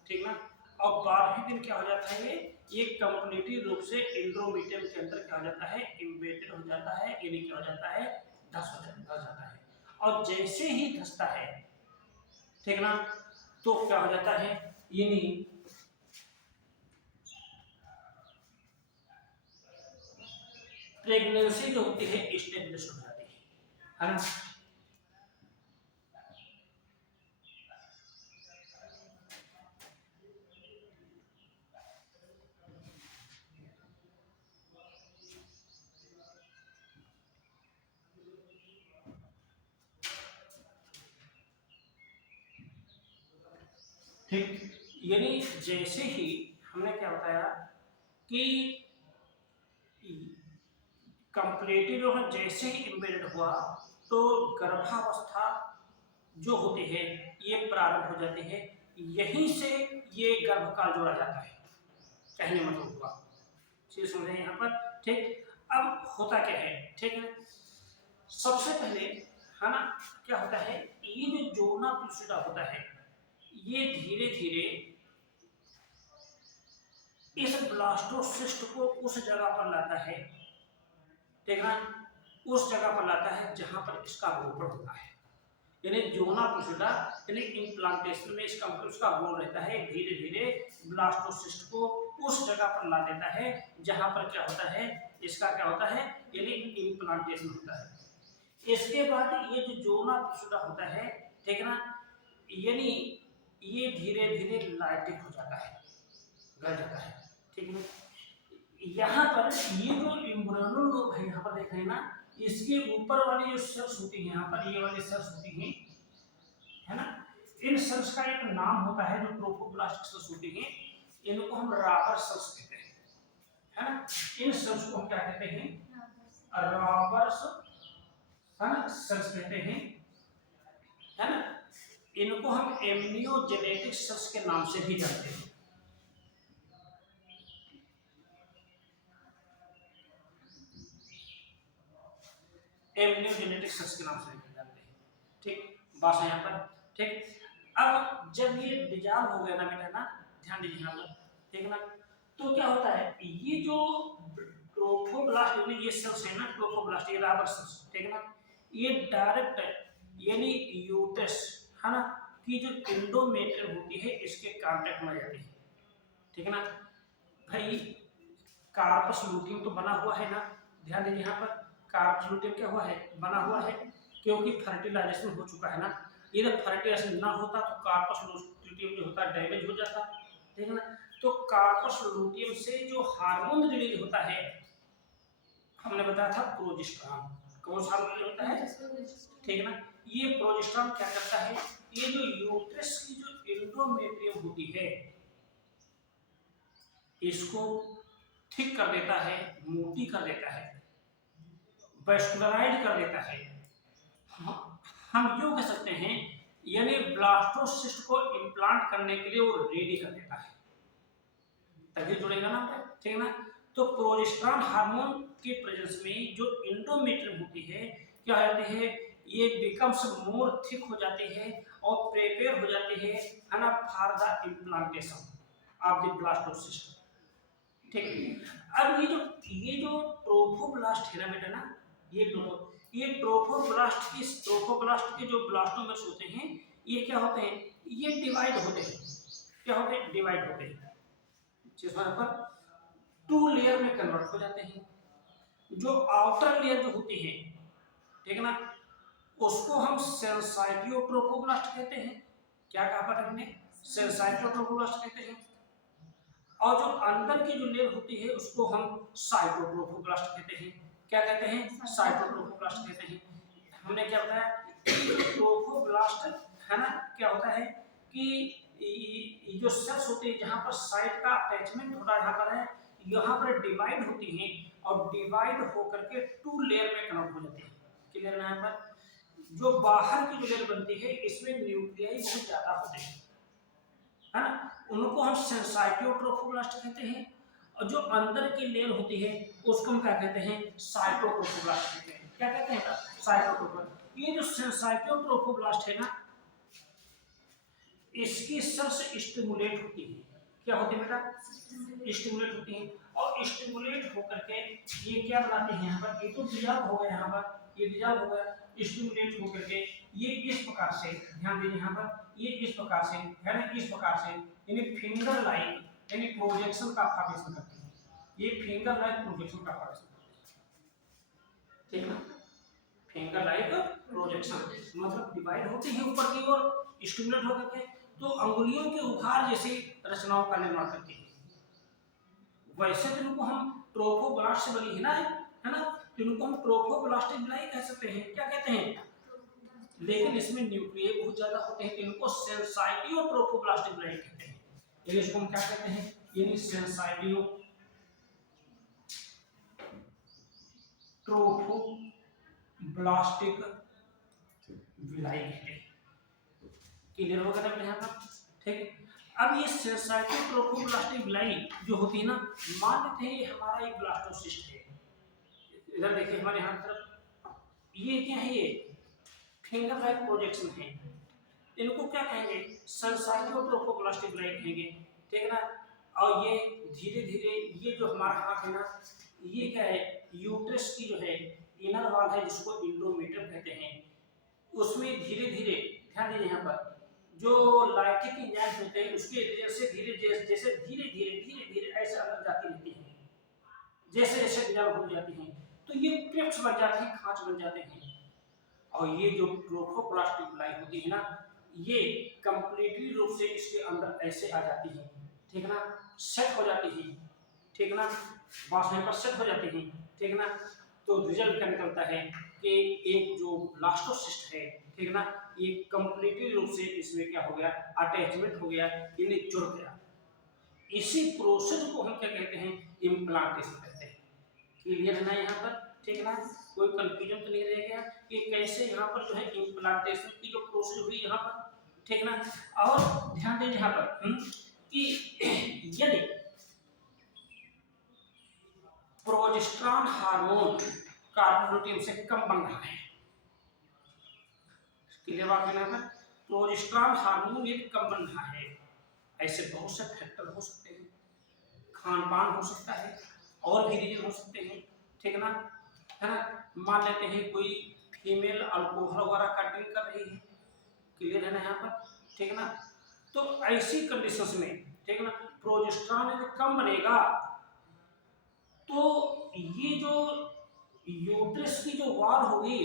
ठीक ना, और 12वें दिन क्या हो जाता है, ये कंप्लीटली रूप से एंडोमेट्रियम के अंदर क्या हो जाता है, एम्बेडेड हो जाता है, यानी क्या हो जाता है, धस जाता है। और जैसे ही धसता है, ठीक ना, तो क्या हो जाता है, यानी प्रेगनेंसी जो होती है स्टेब्लिश हो जाती है ना। ठीक, यानी जैसे ही हमने क्या बताया कि कंप्लीटली जो है जैसे ही एम्बेडेड हुआ तो गर्भावस्था जो होती है ये प्रारंभ हो जाती है, यहीं से ये गर्भकाल जोड़ा जाता है, कहने मतलब हुआ। चीज समझे यहाँ पर। ठीक, अब होता क्या है, ठीक है, सबसे पहले, है ना, क्या होता है, ये जो जोड़ना प्लूसिडा होता है ये धीरे धीरे इस ब्लास्टोसिस्ट को उस जगह पर लाता है, ठीक ना, उस जगह पर लाता है जहां पर इसका रोपण होता है, यानी जोना प्लूसिडा यानी इम्प्लांटेशन में इसका उसका रोल रहता है, धीरे धीरे ब्लास्टोसिस्ट को उस जगह पर ला देता है जहां पर क्या होता है, इसका क्या होता है, यानी इम्प्लांटेशन होता है। इसके बाद ये जो जोना प्लूसिडा होता है, ठीक ना, यानी ये धीरे धीरे लाइटिक हो जाता है, गल जाता है। ठीक है, यहाँ पर ये जो इम्ब्रानो लोग है यहाँ पर देख रहे हैं ना, इसके ऊपर वाली जो सेल्स होती है, यहाँ पर ये वाली सेल्स होती हैं, है ना, इन सेल्स का एक नाम होता है जो ट्रोफोब्लास्ट सेल्स होती हैं, इनको हम रॉबर सेल्स कहते हैं, है ना। इन सेल्स को हम क्या कहते हैं, रॉबर सेल्स कहते हैं, है ना। इनको हम एम्नियोजेनेटिक सेल्स के नाम से भी जानते हैं। एम्नियोजेनेटिक सेल्स के नाम से भी जानते हैं, ठीक, बात है यहाँ पर, ठीक। अब जब ये डिजॉल्व हो गया ना बेटा ना, ध्यान दीजिए यहाँ पर, ठीक ना। तो क्या होता है, ये जो ट्रोफोब्लास्ट ये सेल्स है ना, ट्रोफोब्लास्ट ये रॉबर सेल्स, ठीक ना, ये डायरेक्ट यानी यूट्रस, है ना, की जो एंडोमेट्रियम होती है इसके कांटेक्ट में जाती है, ठीक है ना। भाई कार्पस लूटियम तो बना हुआ है ना, ध्यान दीजिए यहाँ पर, कार्पस लूटियम क्या हुआ है, बना हुआ है, क्योंकि फर्टिलाइजेशन हो चुका है ना। यदि फर्टिलाइजेशन ना होता तो कार्पस लूटियम जो होता डैमेज हो जाता, ठीक है ना। तो कार्पस लूटियम से जो हार्मोन रिलीज होता है, हमने बताया था प्रोजेस्टेरॉन, कौन सा हार्मोन होता है, ठीक है ना। ये प्रोजेस्टेरॉन क्या करता है, ये जो यूट्रस की जो एंडोमेट्रियम होती है इसको थिक कर देता है, मोटी कर देता है, वैस्कुलराइज कर देता है। हम यूं कह सकते हैं, यानी ब्लास्टोसिस्ट को इम्प्लांट करने के लिए वो रेडी कर देता है, तभी जुड़ेगा ना, ठीक है ना। तो प्रोजेस्टेरॉन हार्मोन के प्रेजेंस में जो एंडोमेट्रियम होती है क्या होती है, ये बिकम्स मोर थिक हो जाती है और प्रिपेयर हो जाती है ना, for the implantation of the blastocyst, ठीक है। अब ये जो ट्रोफोब्लास्ट है ना बेटा ना, ये ट्रोफोब्लास्ट के जो ब्लास्टोमेट्स होते हैं, ये क्या होते हैं, ये डिवाइड होते हैं, क्या होते हैं, डिवाइड होते हैं, जिसमें पर टू लेयर में कन्वर्ट हो जाते हैं। जो आउटर लेयर जो होती है, ठीक है ना, उसको हम सेंसाइटियोट्रोफोब्लास्ट कहते हैं। क्या कहा था हमने, सेंसाइटियोट्रोफोब्लास्ट कहते हैं। और जो अंदर की जो लेयर होती है उसको हम साइटोट्रोफोब्लास्ट कहते हैं। क्या कहते हैं, साइटोट्रोफोब्लास्ट कहते हैं। हमने क्या बताया, ट्रोफोब्लास्ट है ना, क्या होता है कि ये जो सेल्स होते हैं जहाँ पर साइट का अटैचमेंट होता है, यहाँ पर है, यहाँ पर डिवाइड होती हैं और डिवाइड होकर के टू लेयर में कन्वर्ट हो जाती है। क्लियर है यहाँ पर, जो बाहर की जो लेयर बनती है इसमें न्यूक्लियाई बहुत ज्यादा होते हैं, है ना, उनको हम सेंसाइटियोट्रोफोब्लास्ट कहते हैं। और जो अंदर की लेयर होती है उसको हम क्या कहते हैं, साइटोट्रोफोब्लास्ट कहते हैं। क्या कहते हैं, साइटोट्रोफोब्लास्ट। ये जो सेंसाइटियोट्रोफोब्लास्ट है ना, इसकी सेल्स स्टिमुलेट होती है, क्या होती है बेटा, स्टिमुलेट होती है, और स्टिमुलेट होकर के ये क्या बनाते हैं, यहाँ पर ये तो डिजॉल्व हो गया, यहाँ पर ये डिजॉल्व हो गया, स्टिमुलेट होकर के ये इस प्रकार से, ध्यान दीजिए यहाँ पर, ये इस प्रकार से है ना, इस प्रकार से यानी फिंगर लाइक यानी प्रोजेक्शन का फॉर्मेशन करती है, ये फिंगर लाइक प्रोजेक्शन का फॉर्मेशन करती है, ठीक है। फिंगर लाइक प्रोजेक्शन मतलब डिवाइड होती है ऊपर की ओर, स्टिमुलेट होकर के तो अंगुलियों के उभार जैसी रचनाओं का निर्माण करती है। वैसे तो इनको हम ट्रोफोब्लास्ट से बनी है ना, तो इनको हम ट्रोफोब्लास्टिक ब्लाई कह सकते हैं, क्या कहते हैं, लेकिन इसमें न्यूक्लियस बहुत ज्यादा होते हैं, तो इनको सेंसाइटियो ट्रोफोब्लास्टिक ब्लाई कहते हैं। यानी इसको हम क्या कहते हैं, यानी सेंसाइटियो ट्रोफोब्लास्टिक ब्लाई कहते हैं। क्लियर होगा ना यहाँ पर, ठीक। अब ये सेंसाइटिव ट्रोफोब्लास्टिक ब्लाई जो होती है ना, मान लेते हैं ये हमारा एक ब्लास्टोसिस्ट है, इधर देखिए हमारे यहाँ तरफ, ये क्या है, ये फिंगर लाइक प्रोजेक्शन है, इनको क्या कहेंगे, सेंसाइटिव ट्रोफोब्लास्टिक ब्लाई कहेंगे, ठीक है ना। और ये धीरे धीरे ये जो हमारा हाथ है ना, ये क्या है, यूट्रस की जो है इनर वॉल है जिसको एंडोमेट्रियम कहते हैं, उसमें धीरे धीरे, ध्यान दीजिए यहाँ पर, जो लाइटिक एंजाइम्स होते हैं उसके जैसे जैसे धीरे धीरे ऐसे अंदर जाती रहती है, जैसे जैसे डिजॉल्व हो जाती हैं तो ये क्रिप्स बन जाती हैं, खांच बन जाते हैं। और ये जो ट्रोफोब्लास्टिक ब्लाई होती है ना, ये कंप्लीटली रूप से इसके अंदर ऐसे आ जाती है, ठीक है ना, सेट हो जाती है, ठीक ना, बांसने पर सेट हो जाती है, ठीक ना। तो रिजल्ट क्या निकलता है कि एक जो ब्लास्टोसिस्ट है, ठीक ना, ये कंप्लीटली रूप से इसमें क्या हो गया, अटैचमेंट हो गया, इन्हें जुड़ गया। इसी प्रोसेस को हम क्या कहते हैं, इम्प्लांटेशन कहते हैं। क्लियर है ना यहाँ पर, ठीक है ना, कोई कंफ्यूजन तो नहीं रह गया कि कैसे यहाँ पर जो है इम्प्लांटेशन की जो प्रोसेस हुई यहाँ पर, ठीक ना। और ध्यान दें यहाँ पर कि यदि प्रोजेस्टेरॉन हार्मोन कार्बोप्रोटीन से कम बन रहा है, क्लियर बात है यहाँ पर, प्रोजेस्टेरॉन हार्मोन यदि कम बन रहा है, ऐसे बहुत से फैक्टर हो सकते हैं, खान पान हो सकता है, और भी रीजन हो सकते हैं, ठीक ना, है ना। मान लेते हैं कोई फीमेल अल्कोहल वगैरह का ड्रिंक कर रही है, क्लियर है ना यहाँ पर, ठीक ना। तो ऐसी कंडीशंस में, ठीक ना, प्रोजेस्टेरॉन यदि कम बनेगा तो ये जो यूट्रस की जो वॉल होगी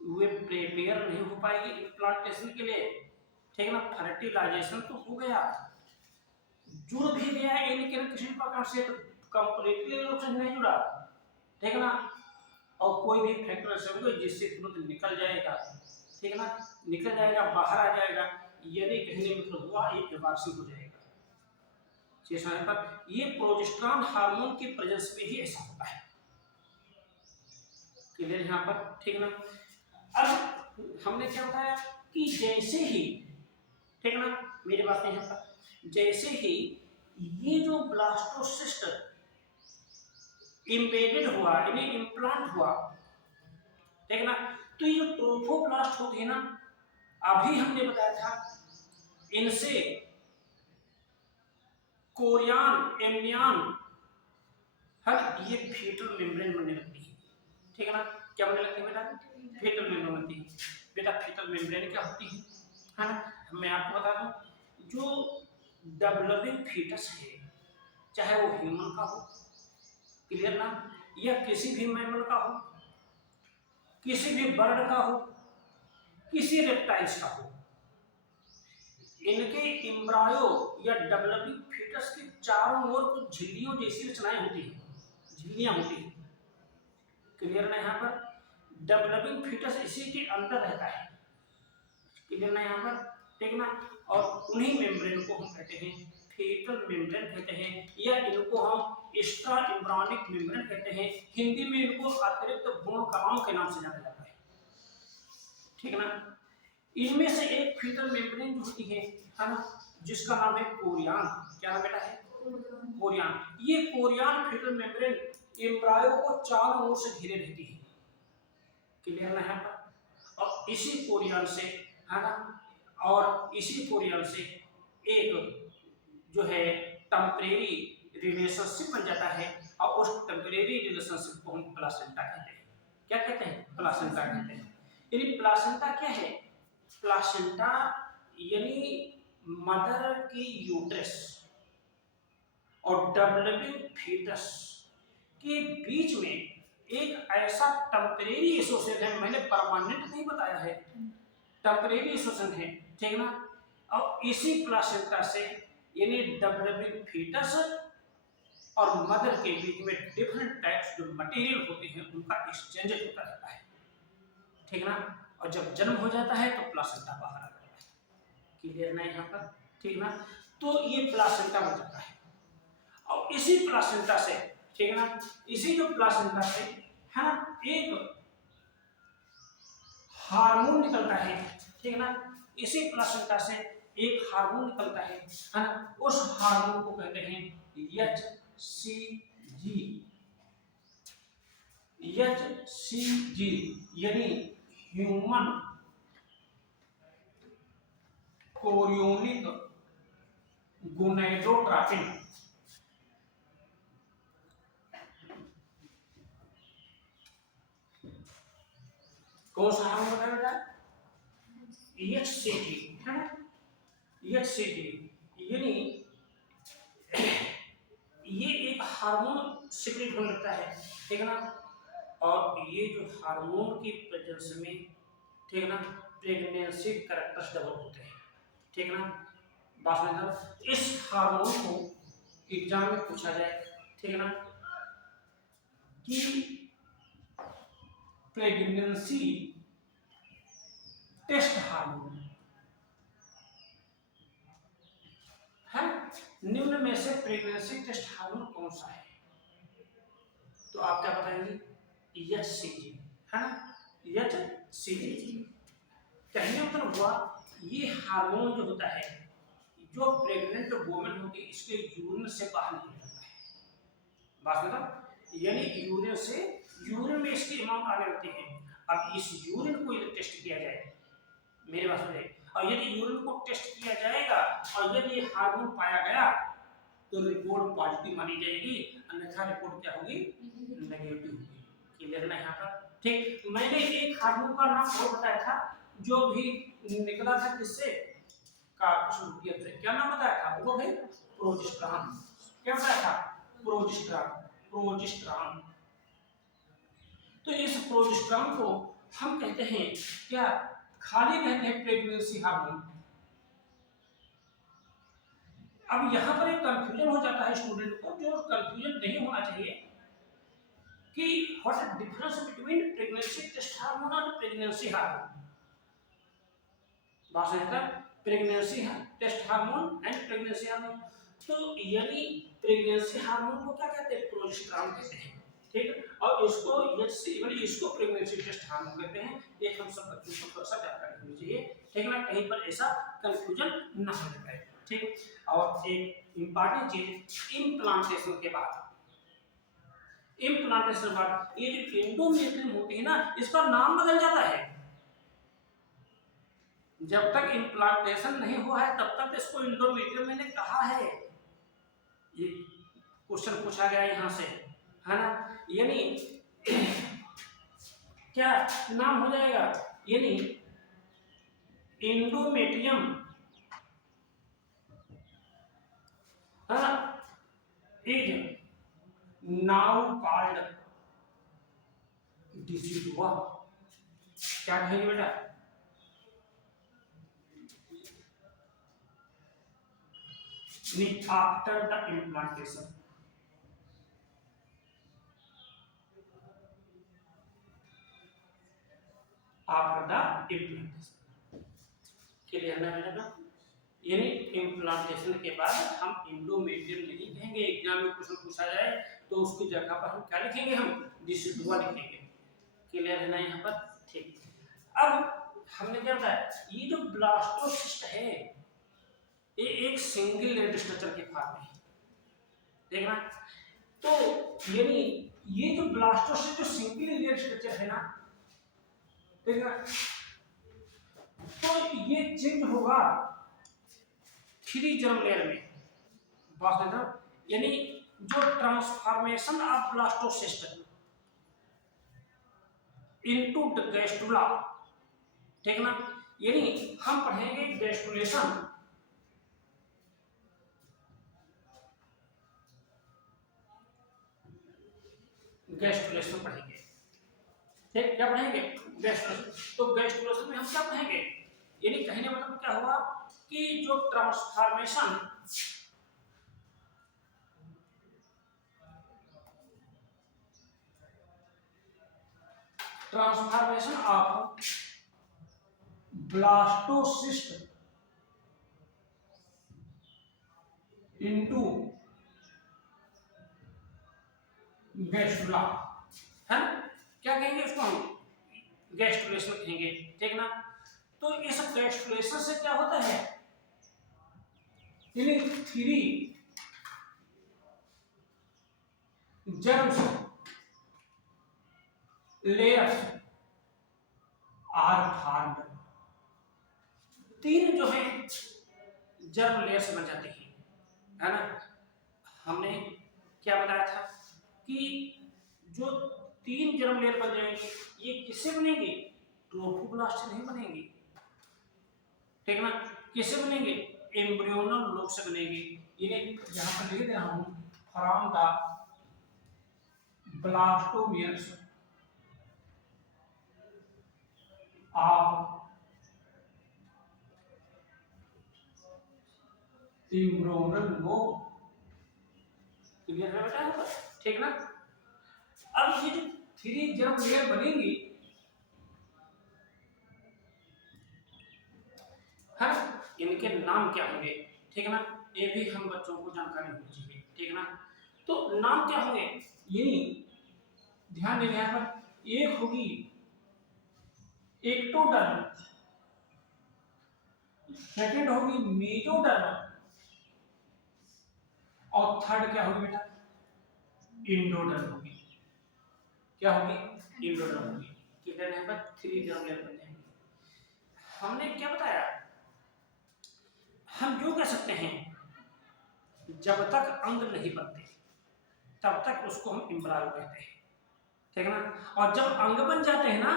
वे प्रिपेयर नहीं हो पाएगी इम्प्लांटेशन के लिए, ठीक ना। फर्टिलाइजेशन तो हो गया, जुड़ भी गया इनके किसी प्रकार से, तो कंप्लीटली रूप से नहीं जुड़ा, ठीक है ना। और कोई भी फैक्टर ऐसे होगा जिससे तुरंत निकल जाएगा, ठीक है ना, निकल जाएगा, बाहर आ जाएगा, यदि कहीं मतलब हुआ एक एबॉर्शन हो जाएगा। पर ये प्रोजेस्टेरॉन हार्मोन की प्रेजेंस में ही ऐसा होता है, क्लियर यहाँ पर, ठीक ना। अब हमने क्या बताया कि जैसे ही, ठीक ना, मेरे बात यहाँ पर, जैसे ही ये जो ब्लास्टोसिस्ट इम्बेडेड हुआ यानी इम्प्लांट हुआ, ठीक ना, तो ये ट्रोफोब्लास्ट होते हैं ना, अभी हमने बताया था इनसे कोरियन एमनियन हर ये फीटल मेम्ब्रेन बनने लगती है, ठीक है ना। क्या बनने लगती है बेटा, फीटल मेम्ब्रेन बनती है। बेटा फीटल मेम्ब्रेन क्या होती है ना, मैं आपको बता दूं, जो डेवलपिंग फीटस है, चाहे वो ह्यूमन का हो, क्लियर ना, या किसी भी मैमल का हो, किसी भी बर्ड का हो, किसी रेप्टाइल्स का हो, इनके एम्ब्रायो या डेवलपिंग फीटस के चारों ओर कुछ झिल्लियों जैसी रचनाएं होती हैं, झिल्लियां होती हैं, क्लियर ना यहाँ पर। डेवलपिंग फीटस इसी के अंदर रहता है, क्लियर ना यहाँ पर, ठीक ना। और उन्हीं मेम्ब्रेन को हम कहते हैं फीटल मेम्ब्रेन कहते हैं, या इनको हम एक्स्ट्रा एम्ब्रियोनिक मेम्ब्रेन कहते हैं, हिंदी में इनको अतिरिक्त भ्रूण कणाओं के नाम से जाना जाता है, ठीक ना। इनमें से एक फीटल मेम्ब्रेन जो होती है ना, जिसका नाम है कोरियन, क्या नाम बेटा है, कोरियन। ये कोरियन फीटल मेम्ब्रेन एम्ब्रायो को चारों ओर से घेरे रहती है, क्लियर ना यहाँ पर। और इसी कोरियन से, है ना, और इसी कोरियन से एक जो है टेम्परेरी रिलेशनशिप बन जाता है, और उस टेम्परेरी रिलेशनशिप को हम प्लासेंटा कहते हैं। क्या कहते हैं, प्लासेंटा कहते हैं। यानी प्लासेंटा क्या है, प्लासेंटा यानी मदर की यूट्रस और डेवलपिंग फीटस के बीच में एक ऐसा टेम्परेरी एसोसिएशन है, मैंने परमानेंट नहीं बताया है, टेम्परेरी एसोसिएशन है, ठीक ना। और इसी प्लासेंटा से यानी डेवलपिंग फीटस और मदर के बीच में डिफरेंट टाइप्स जो मटेरियल होते हैं उनका एक्सचेंज होता रहता है, ठीक ना। और जब जन्म हो जाता है तो प्लासेंटा बाहर आ जाता है, क्लियर ना यहाँ पर, ठीक ना। तो ये प्लासेंटा हो जाता है, और इसी प्लासेंटा से, ठीक है ना, इसी जो प्लासेंटा से, है ना, एक हार्मोन निकलता है, ठीक है ना, इसी प्लासेंटा से एक हार्मोन निकलता है ना, उस हार्मोन को कहते हैं HCG, HCG यानी ह्यूमन कोरियोनिक गोनेडोट्रोपिन। कौन सा हार्मोन बताया बेटा, HCG, है ना, HCG यानी ये एक हार्मोन सिक्रेट होने लगता है, ठीक है ना। और ये जो हार्मोन की प्रेजेंस में, ठीक है ना, प्रेगनेंसी कैरेक्टर्स डेवलप होते हैं, ठीक है ना। बात में इस हार्मोन को एग्जाम में पूछा जाए, ठीक है ना, कि प्रेगनेंसी टेस्ट हार्मोन है, निम्न में से प्रेगनेंसी टेस्ट हार्मोन कौन सा है? तो आप क्या बताएंगे? HCG है ना, HCG। कहने का मतलब हुआ ये हार्मोन जो होता है, जो प्रेग्नेंट वुमेन होती है, इसके यूरिन से बाहर नहीं निकलता है। बात मतलब यानी यूरिन में इसकी अमाउंट आने लगती है। अब इस यूरिन को यदि टेस्ट किया जाए, मेरे पास में, और यदि यूरिन को टेस्ट किया जाएगा और यदि हार्मोन पाया गया तो रिपोर्ट पॉजिटिव मानी जाएगी, अन्यथा रिपोर्ट क्या होगी? नेगेटिव होगी। क्लियर ना यहाँ पर? ठीक, मैंने एक हार्मोन का नाम और बताया था जो भी निकला था किससे? कार्पस लुटियम से। क्या नाम बताया था? वो भाई प्रोजेस्टेरॉन। क्या बताया था? प्रोजेस्टेरॉन। तो इस प्रोजेस्टेरॉन को हम कहते हैं क्या? खाली कहते हैं प्रेगनेंसी हार्मोन। अब यहाँ पर एक कंफ्यूजन हो जाता है स्टूडेंट को, जो कंफ्यूजन नहीं होना चाहिए कि what is difference between pregnancy test hormone और प्रेगनेंसी हार्मोन। बात समझता है? Pregnancy test hormone and pregnancy hormone. तो यानी प्रेगनेंसी हार्मोन को क्या कहते हैं? प्रोजेस्टेरॉन कहते हैं। ठीक है, और इसको इसको प्रेगनेंसी टेस्ट हार्मोन कहते हैं। ये हम सब बच्चों को थोड़ा सा जानकारी होनी चाहिए, ठीक ना, कहीं पर ऐसा कंफ्यूजन ना होने पाए। ठीक, और एक इंपॉर्टेंट चीज, इम्प्लांटेशन के बाद ये जो एंडोमेट्रियम होती है ना, इसका नाम बदल जाता है। जब तक इम्प्लांटेशन नहीं हुआ है तब तक इसको एंडोमेट्रियम मैंने कहा है। ये क्वेश्चन पूछा गया यहां से, है ना, यानी क्या नाम हो जाएगा? यानी एंडोमेट्रियम इज नाउ कॉल्ड डिसिडुआ। क्या कहेंगे बेटा? After the implantation. After the implantation. Clear है बेटा? यानी इम्प्लांटेशन के बाद हम एंडोमेट्रियम नहीं कहेंगे। एग्जाम में क्वेश्चन पूछा जाए तो उसकी जगह पर हम क्या लिखेंगे? हम डिसिडुआ लिखेंगे। क्लियर है ना यहाँ पर? ठीक, अब हमने क्या बताया, ये जो ब्लास्टोसिस्ट है ये एक सिंगल लेयर स्ट्रक्चर के फॉर्म में है, देखना। तो यानी ये जो ब्लास्टोसिस्ट जो सिंगल लेयर स्ट्रक्चर है ना, देखना, तो ये चेंज होगा 3 जर्म लेयर में। बात है ना, यानी जो transformation of blastocyst into the gastrula, ठीक ना, यानी हम पढ़ेंगे गैस्ट्रुलेशन, गैस्ट्रुलेशन पढ़ेंगे। ठीक, क्या पढ़ेंगे? गैस्ट्रुलेशन। तो गैस्ट्रुलेशन में हम क्या पढ़ेंगे? यानी कहने मतलब क्या हुआ कि जो transformation of blastocyst into gastrula, है ना, क्या कहेंगे उसको? हम गैस्ट्रुलेशन कहेंगे, ठीक ना। तो इस गैस्ट्रुलेशन से क्या होता है? यानी 3 जर्म्स लेयर्स आर फॉर्म्ड। 3 जो है जर्म लेयर्स बन जाती है ना। हमने क्या बताया था कि जो 3 जर्म लेयर बन जाएंगे ये किससे बनेंगे? ट्रोफोब्लास्ट से नहीं बनेंगे, ठीक ना। किससे बनेंगे? एम्ब्रियोनल लोब से बनेंगे। यानी यहां पर लिख दे रहा हूं, from the blastomeres of embryonal lobe. Clear है बेटा? ठीक ना। अब ये जो 3 जर्म लेयर बनेंगी, है ना, इनके नाम क्या होंगे? ठीक है ना, ये भी हम बच्चों को जानकारी होनी चाहिए, ठीक ना। तो नाम क्या होंगे, यही ध्यान देना यहाँ पर। एक होगी एक्टोडर्म, सेकंड होगी मेजोडर्म, और थर्ड क्या होगी बेटा, इंडोडर्म होगी। क्या होगी, इंडोडर्म होगी। किधर यहाँ पर 3 जर्म लेयर बन जाएंगे। हमने क्या बताया, हम जो कह सकते हैं जब तक अंग नहीं बनते तब तक उसको हम एम्ब्रायो कहते हैं, ठीक है ना। और जब अंग बन जाते हैं ना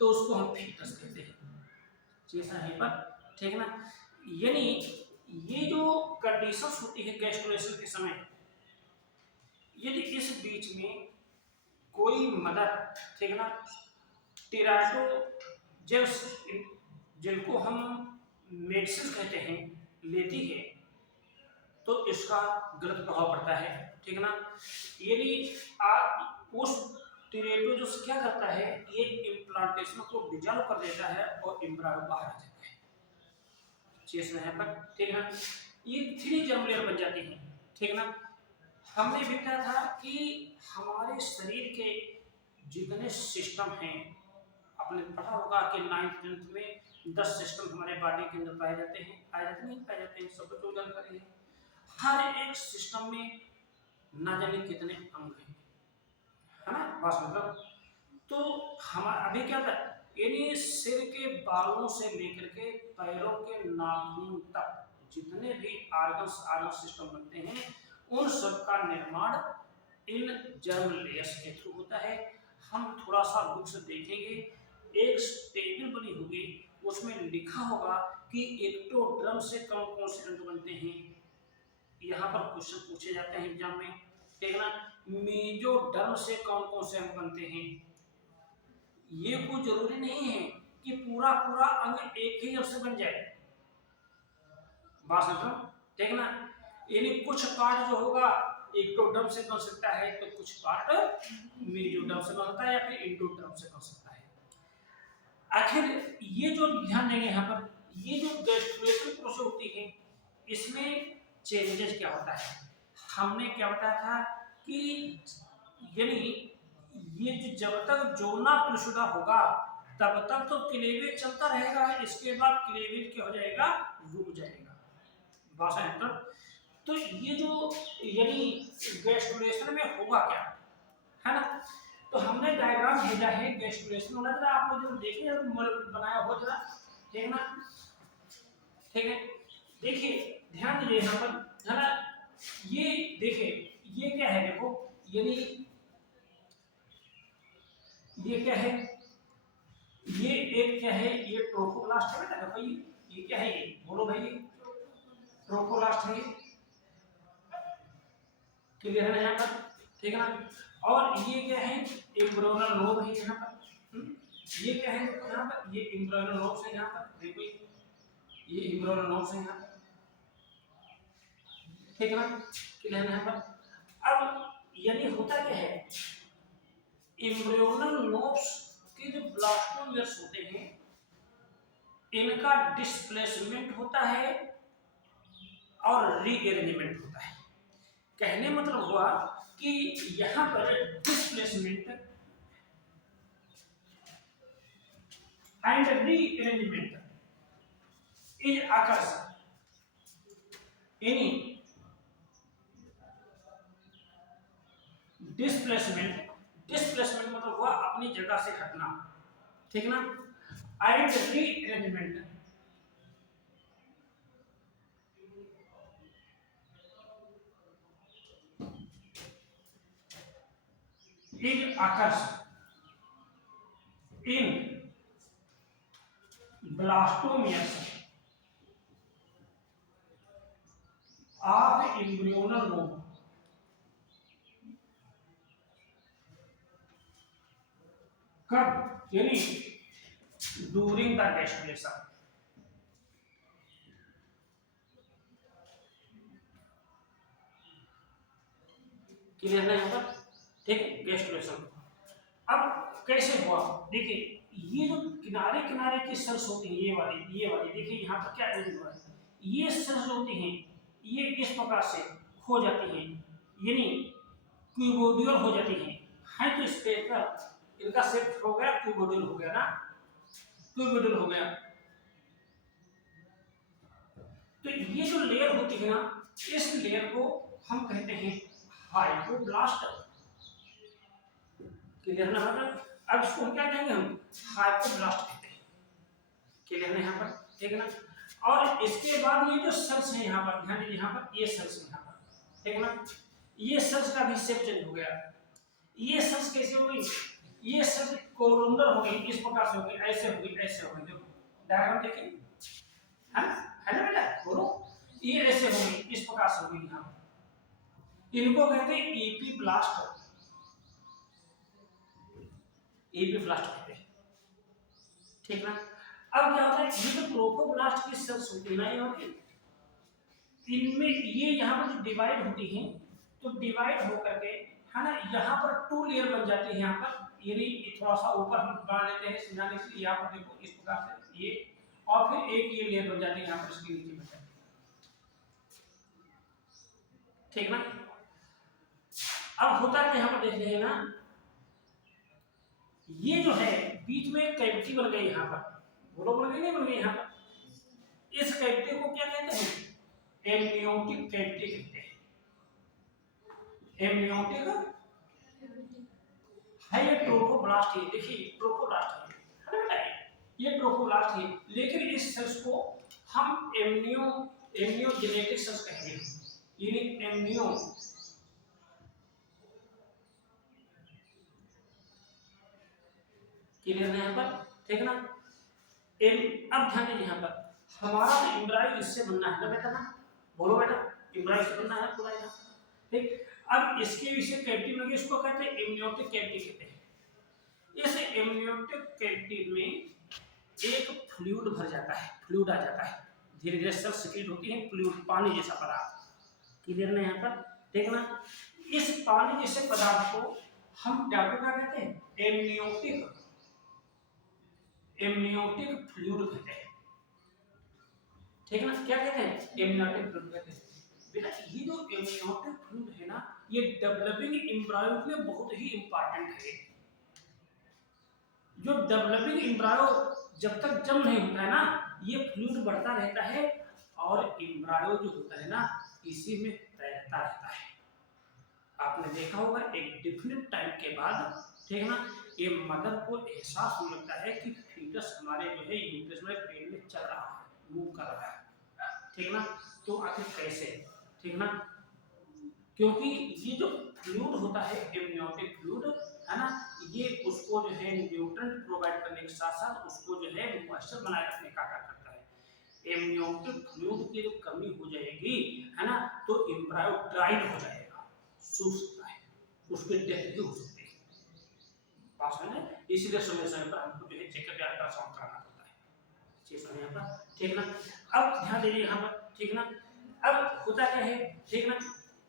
तो उसको हम फीटस कहते हैं, जैसा है पर, ठीक है ना। यानी ये जो कंडीशंस होती है गैस्ट्रुलेशन के समय, यदि इस बीच में कोई मदर, ठीक है ना, टेराटोजेनिस जिनको हम मेडिसिन कहते हैं लेती है तो इसका गलत प्रभाव पड़ता है, ठीक है ना। यदि उस टेराटोजेनिस क्या करता है, ये इम्प्लांटेशन को डिजॉल्व कर देता है और एम्ब्रायो बाहर आ जाता है, चेस में है पर, ठीक है ना। ये 3 जर्म लेयर बन जाती हैं, ठीक है ना। हमने भी कहा था कि हमारे शरीर के जितने सिस्टम हैं, आपने पढ़ा होगा कि 9th 10th में 10 सिस्टम हमारे बॉडी के अंदर पाए जाते हैं, पाए जाते नहीं पाए जाते हैं, सबको जो जानकारी है। हर एक सिस्टम में ना जाने कितने अंग हैं, है ना, बस मतलब। तो हम अभी क्या था, यानी सिर के बालों से लेकर के पैरों के नाखून तक जितने भी ऑर्गन सिस्टम बनते हैं उन सब का निर्माण इन जर्म लेयर्स के थ्रू होता है। हम थोड़ा सा बुक से देखेंगे, एक टेबल बनी होगी, उसमें लिखा होगा कि एक्टोडर्म से कौन कौन से अंग बनते हैं। यहाँ पर क्वेश्चन पूछे जाते हैं एग्जाम में, ठीक है ना। मेजोडर्म से कौन कौन से अंग बनते हैं। ये कोई जरूरी नहीं है कि पूरा पूरा अंग एक ही अंग से बन जाए, बात समझो, ठीक है ना। यानी कुछ पार्ट जो होगा एक्टोडर्म से बन सकता है, तो कुछ पार्ट मेजोडर्म से बनता है या फिर इंडोडर्म से बन सकता है। आखिर ये जो ध्यान देंगे यहाँ पर, ये जो गैस्ट्रुलेशन प्रोसेस होती है इसमें चेंजेस क्या होता है, हमने क्या बताया था कि यानी ये जो जब तक जोना पिलसुदा होगा तब तक तो क्लीवेज चलता रहेगा, इसके बाद क्लीवेज क्या हो जाएगा, रुक जाएगा, भाषा है। तो ये जो यानी गैस्ट्रुलेशन में होगा क्या, है ना। तो हमने डायग्राम भेजा है गैस्ट्रुलेशन वाला, जरा आप लोग देखिए, बनाया हो जरा, ठीक है ना, ठीक है। देखिए ध्यान दीजिए यहाँ पर, है ना। ये देखिए ये क्या है, देखो यानी ये क्या है, ये एक क्या है, ये ट्रोफोब्लास्ट है बेटा, देखो ये क्या है, ये बोलो भाई, ये ट्रोफोब्लास्ट है, क्लियर है यहाँ पर, ठीक है ना। और ये क्या है, एम्ब्रियोनल लोब है यहाँ पर, ये क्या है यहाँ पर, ये एम्ब्रियोनल लोब है यहाँ पर, देखो ये एम्ब्रियोनल लोब है यहाँ पर, ठीक है ना, क्लियर है यहाँ पर। अब यानी होता क्या है, एम्ब्रियोनल नोब्स के जो ब्लास्टोमेयर्स होते हैं इनका डिस्प्लेसमेंट होता है और रीअरेंजमेंट होता है। कहने मतलब हुआ कि यहां पर displacement and rearrangement is occurs any displacement मतलब हुआ अपनी जगह से हटना, ठीक ना, and rearrangement is occurs in blastomeres of embryonal lobe, कब, यानी ड्यूरिंग द गैस्ट्रुलेशन, क्लियर है यहाँ पर, ठीक है, गैस्ट्रुलेशन। अब कैसे हुआ, देखिए ये जो किनारे किनारे की सेल्स होती हैं, ये वाली देखिए यहाँ पर क्या अरेंज हुआ है, ये सेल्स होती हैं ये इस प्रकार से हो जाती है, यानी क्यूबोडियल हो जाती है तो स्पेक्ट्रल इनका शिफ्ट हो गया, क्यूबोडियल हो गया ना, क्यूबोडियल हो गया। तो ये जो लेयर होती है ना, इस लेयर को हम कहते हैं हाइपोब्लास्ट। क्लियर ना? अब इसको हम क्या कहेंगे, हम हाइपोब्लास्ट कहते हैं। क्लियर है यहाँ पर? ठीक है ना? और इसके बाद ये जो सेल्स है यहाँ पर, ध्यान दीजिए, यहाँ पर ये सेल्स है यहाँ पर, ठीक है ना? ये सेल्स का भी शेप चेंज हो गया। ये सेल्स कैसे हो गई? ये सेल्स कोलुम्नर हो गई, इस प्रकार से हो गई, ऐसे हो गई, ऐसे हो गई। देखो डायग्राम देखिए, है ना बेटा, बोलो। ये ऐसे हो गई, इस प्रकार से हो गई यहाँ पर। इनको कहते हैं एपिब्लास्ट, एपिब्लास्ट कहते हैं, ठीक ना? अब क्या होता है, ये जो ट्रोफोब्लास्ट की सेल्स होती है ना, इनमें ये यहाँ पर जो डिवाइड होती हैं, तो डिवाइड होकर के, है ना, यहाँ पर 2 लेयर बन जाती है यहाँ पर, यानी थोड़ा सा ऊपर हम बना लेते हैं समझाने के लिए। यहाँ पर देखो इस प्रकार से ये, और फिर एक ये लेयर बन जाती है यहाँ पर, इसके नीचे बन जाती है, ठीक ना? अब होता है यहाँ पर देख रहे हैं ना, ये जो है बीच में एक कैविटी बन गई यहाँ पर, बोलो बन गई नहीं बन गई यहाँ पर? इस कैविटी को क्या कहते हैं? एमनियोटिक कैविटी कहते हैं। एमनियोटिक है, ये ट्रोफोब्लास्ट है, देखिए ट्रोफोब्लास्ट है ना बेटा, ये ट्रोफोब्लास्ट है, लेकिन इस सेल्स को हम एमनियोजेनेटिक सेल्स कहेंगे, यानी एमनियो, क्लियर है यहाँ पर? ठीक ना? अब ध्यान दीजिए यहाँ पर, हमारा तो एम्ब्रायो इससे बनना है ना बेटा ना, बोलो बेटा, एम्ब्रायो से बनना है पूरा यहाँ, ठीक? अब इसके विषय कैविटी में, इसको कहते हैं एमनियोटिक कैविटी कहते हैं। इस एमनियोटिक कैविटी में एक फ्लूइड भर जाता है, फ्लूइड आ जाता है, धीरे धीरे सेल सिक्रीट होती है, फ्लूइड पानी जैसा पदार्थ। क्लियर ना यहाँ पर? ठीक ना? इस पानी जैसे पदार्थ को हम क्या कहते हैं? एमनियोटिक, एमनियोटिक फ्लूइड कहते हैं, ठीक ना? क्या कहते हैं? एमनियोटिक फ्लूइड कहते हैं। बेटा ये जो एमनियोटिक फ्लूइड है ना, ये डेवलपिंग एम्ब्रायो में बहुत ही इंपॉर्टेंट है। जो डेवलपिंग एम्ब्रायो जब तक जन्म नहीं होता है ना, ये फ्लूइड बढ़ता रहता है और एम्ब्रायो जो होता है ना, इसी में तैरता रहता है। आपने देखा होगा एक डिफिनिट टाइम के बाद, ठीक है ना, ये मदर को एहसास होने लगता है कि फीटस हमारे जो है यूट्रस में पेट में चल रहा है, मूव कर रहा है, ठीक ना? तो आखिर कैसे, ठीक ना? क्योंकि ये जो फ्लूइड होता है एमनियोटिक फ्लूइड, है ना, ये उसको जो है न्यूट्रिएंट प्रोवाइड करने के साथ साथ उसको जो है मॉइस्चर बनाए रखने का कार्य करता है। एमनियोटिक फ्लूइड की जो कमी हो जाएगी, है ना, तो एम्ब्रायो ड्राइड हो जाएगा, सूख सकता है, उसकी डेथ भी हो सकती है। पास है, इसलिए समय समय पर हमको जो है चेकअप या अल्ट्रासाउंड कराना पड़ता है, चीज है यहाँ पर, ठीक ना? अब ध्यान दीजिए यहाँ पर, ठीक ना? अब होता क्या है, ठीक ना?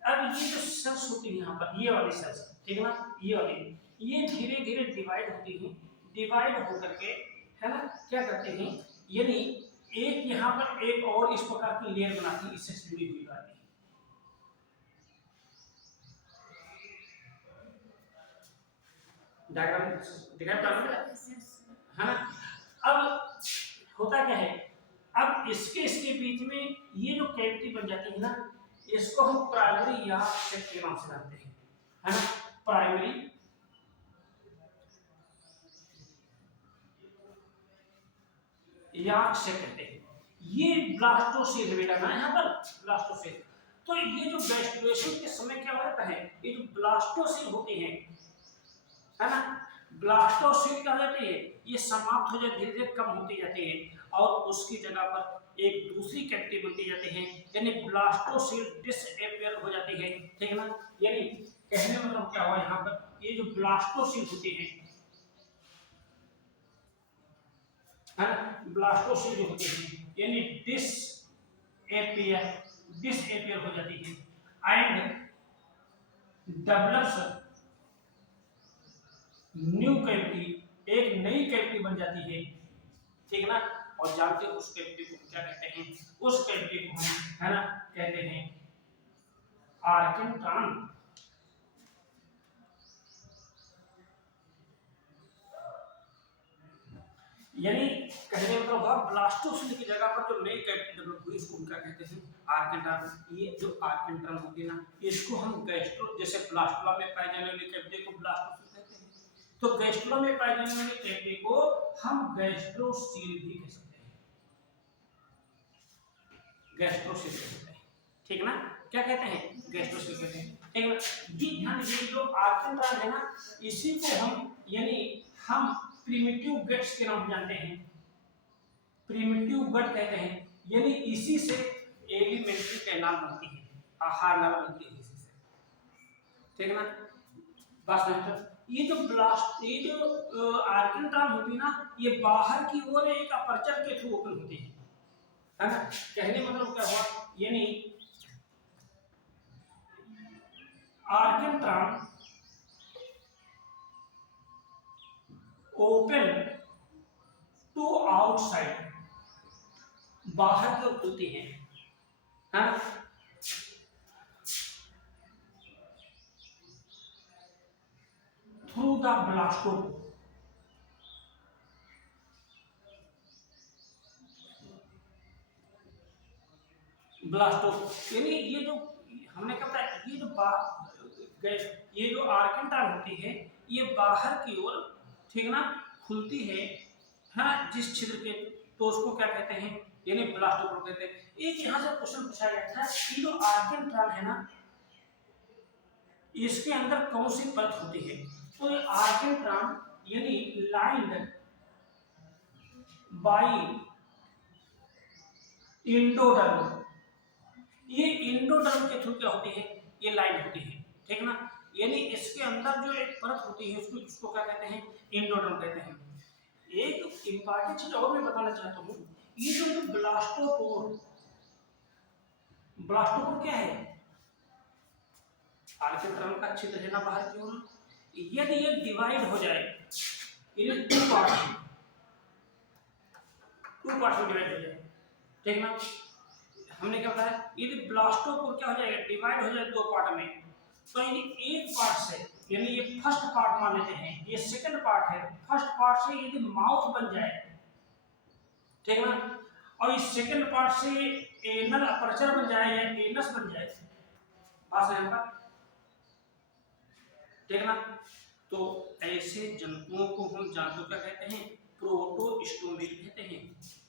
अब ये जो सेल्स होती है यहाँ पर, ये वाली सेल्स, ठीक ना, ये वाली, ये धीरे धीरे डिवाइड होती है, डिवाइड होकर के, है ना, क्या करते हैं, यानी एक यहाँ पर एक और इस प्रकार की लेयर बनाती है, इससे जुड़ी हुई बात है। डायग्राम दिखाई है ना? अब होता क्या है, अब इसके बीच में ये जो कैविटी बन जाती है ना, इसको हम प्राइमरी या सेक्ट के नाम से जानते हैं, है ना? प्राइमरी या सेक्ट कहते हैं। ये ब्लास्टोसेल बेटा ना, यहाँ पर ब्लास्टोसेल। तो ये जो ब्लास्टोसेल के समय क्या होता है, ये जो ब्लास्टोसेल होती है, है ना, ब्लास्टोसेल क्या होती है, ये समाप्त हो जाती है, धीरे धीरे कम होती जाती है और उसकी जगह पर एक दूसरी कैविटी बनती जाती है, यानी ब्लास्टोसेल डिसअपियर हो जाती है, ठीक है ना? यानी कहने का मतलब क्या हुआ यहाँ पर, ये जो ब्लास्टोसेल होती है ना, ब्लास्टोसेल जो होती है यानी डिसअपियर हो जाती है एंड डेवलप्स न्यू कैविटी, एक नई कैविटी बन जाती है, ठीक है ना? और जानते हो उस कैविटी को क्या कहते हैं? उस कैविटी को हम, है ना, कहते हैं आर्केंट्रॉन। यानी कहने मतलब हुआ ब्लास्टोसिल की जगह पर जो नई कैविटी डेवलप हुई इसको क्या कहते हैं? आर्केंट्रॉन। ये जो आर्केंट्रॉन होती है ना, इसको हम गैस्ट्रो, जैसे ब्लास्टोला में पाई जाने वाली कैविटी को ब्लास्टोसिल कहते हैं, तो गैस्ट्रोला में पाई जाने वाली कैविटी को हम गैस्ट्रोसील भी कह सकते हैं, गैस्ट्रोसील कह सकते हैं, ठीक ना? क्या कहते हैं? गैस्ट्रोसील कहते हैं, ठीक ना? ये ध्यान दीजिए, जो आर्केंट्रॉन है ना, इसी को हम, यानी हम प्रिमिटिव गट्स के नाम जानते हैं, प्रिमिटिव गट कहते हैं, यानी इसी से एलिमेंट्री कैनाल बनती है, आहार नाल बनती है इसी से, ठीक ना? बस ये जो ब्लास्ट, ये जो आर्केंट्रॉन होती है ना, ये बाहर की ओर एक अपर्चर के थ्रू ओपन होती है ना? कहने मतलब क्या हुआ, यानी आर्केंट्रॉन ओपन टू आउटसाइड, बाहर की ओर खुलती है ना, थ्रू द ब्लास्टोपोर। ब्लास्टोपोर यानी ये जो हमने कहा था, ये जो आर्केंट्रॉन होती है, ये बाहर की ओर, ठीक ना, खुलती है ना, जिस छिद्र के, तो उसको क्या कहते हैं? यानी ब्लास्टोपोर कहते हैं। एक यहाँ से क्वेश्चन पूछा गया था कि जो आर्केंट्रॉन है ना, इसके अंदर कौन सी परत होती है? तो ये आर्केंट्रॉन यानी लाइंड बाय इंडोडर्म, ये इंडोडर्म के थ्रू क्या होती है? ये लाइन होती है, ठीक ना? यानी इसके अंदर जो एक परत होती है उसको उसको क्या कहते हैं? इंडोडर्म कहते हैं। एक इंपॉर्टेंट चीज और मैं बताना चाहता हूँ, ये जो ब्लास्टोपोर, ब्लास्टोपोर क्या है? आर्केंट्रॉन का छिद्र है ना बाहर की ओर, यदि ये डिवाइड हो जाए इन टू पार्ट्स में डिवाइड हो जाए, ठीक ना? हमने क्या बताया, यदि ब्लास्टोपोर क्या हो जाएगा? डिवाइड हो जाए दो पार्ट में, तो यदि एक पार्ट से, यानी ये फर्स्ट पार्ट मान लेते हैं, ये सेकंड पार्ट है, फर्स्ट पार्ट से यदि माउथ बन जाए, ठीक ना, और इस सेकंड पार्ट से एनल अपर्चर बन जाए या एनस बन जाए, बात है आपका, ठीक ना? तो ऐसे जंतुओं को हम जंतु क्या कहते हैं? प्रोटोस्टोमेट कहते हैं।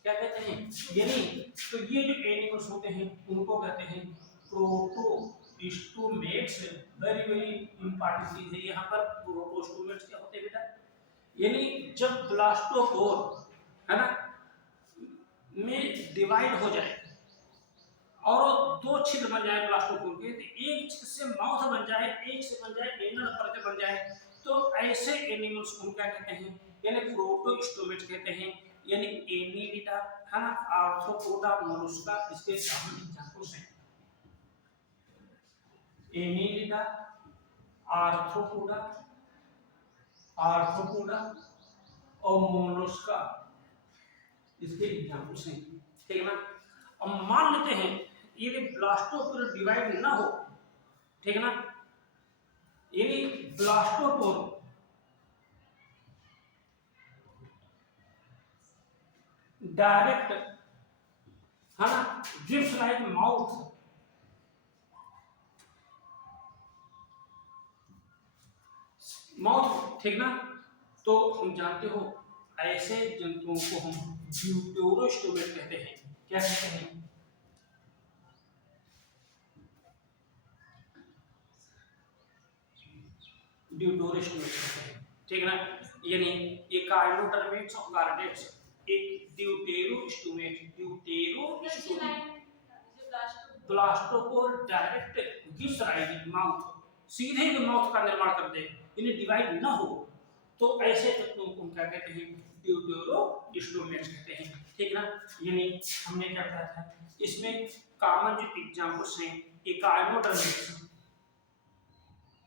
क्या कहते हैं? यानी तो ये जो एनिमल्स होते हैं उनको कहते हैं प्रोटोस्टोमेट्स। वेरी वेरी इंपॉर्टेंट चीज है यहाँ पर, प्रोटोस्टोमेट्स क्या होते हैं बेटा? यानी जब ब्लास्टोपोर, है ना, में डिवाइड हो जाए और दो छिद्र बन जाए ब्लास्टोपोर के, तो एक छिद्र से माउथ बन जाए, एक से बन जाए एनल अपर्चर बन जाए, तो ऐसे एनिमल्स को क्या कहते हैं? यानी प्रोटोस्टोमेट्स कहते हैं। यानी एनीलिडा, है ना, आर्थ्रोपोडा, मोलस्का इसके कॉमन एग्जांपल्स हैं। एनीलिडा, आर्थ्रोपोडा, आर्थ्रोपोडा और मोलस्का इसके एग्जांपल्स हैं, ठीक है ना? अब मान लेते हैं यदि ब्लास्टोपोर डिवाइड ना हो, ठीक है ना, यदि ब्लास्टोपोर डायरेक्ट, है ना, गिव्स लाइक माउथ, माउथ, ठीक ना, तो हम जानते हो ऐसे जंतुओं को हम ड्यूटेरोस्टोमेट कहते हैं। क्या कहते हैं? ड्यूटेरोस्टोमेट कहते हैं, ठीक ना? यानी ये कार्डोटर्मेट्स और कार्डेट्स, एक deuterostomate, deuterostomate blastopore direct gives rise mouth, सीधे जो माउथ का निर्माण कर दे, इन्हें डिवाइड ना हो, तो ऐसे तत्वों को क्या कहते हैं? ड्यूटेरोस्टोमेट्स कहते हैं, ठीक ना? यानी हमने क्या कहा था, इसमें कॉमन जो एग्जांपल्स हैं, एकाइनोडर्मेट्स,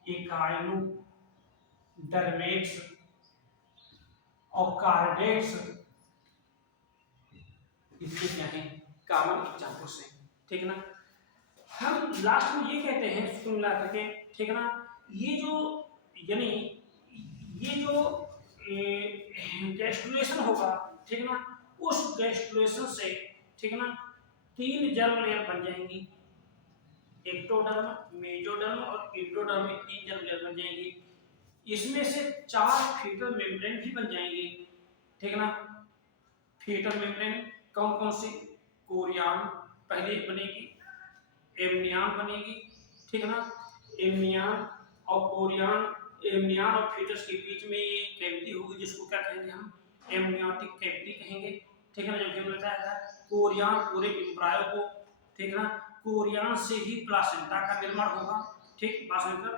एकाइनोडर्मेट्स और कार्डेट्स, इसके क्या है कॉमन एग्जाम्पल्स हैं, ठीक है ना। हम लास्ट में ये कहते हैं कुल मिला करके, ठीक है ना, ये जो यानी ये जो गैस्ट्रुलेशन होगा, ठीक है ना, उस गैस्ट्रुलेशन से, ठीक है ना, 3 जर्म लेयर बन जाएंगी, एक्टोडर्म, मेसोडर्म और इंडोडर्म में 3 जर्म लेयर बन जाएंगी। इसमें से 4 फीटल मेम्ब्रेन भी बन जाएंगे, ठीक है ना। फीटल मेम्ब्रेन कौन कौन सी, कोरियन पहले बनेगी, एमनियन बनेगी, ठीक है ना, एमनियन और कोरियन, एमनियन और फीटस के बीच में ये कैविटी होगी जिसको क्या कहेंगे हम, एमनियोटिक कैविटी कहेंगे, ठीक है ना। जब हमने बताया था कोरियन पूरे एम्ब्रायो को, ठीक है ना, कोरियन से ही प्लासेंटा का निर्माण होगा, ठीक, प्लासेंटा,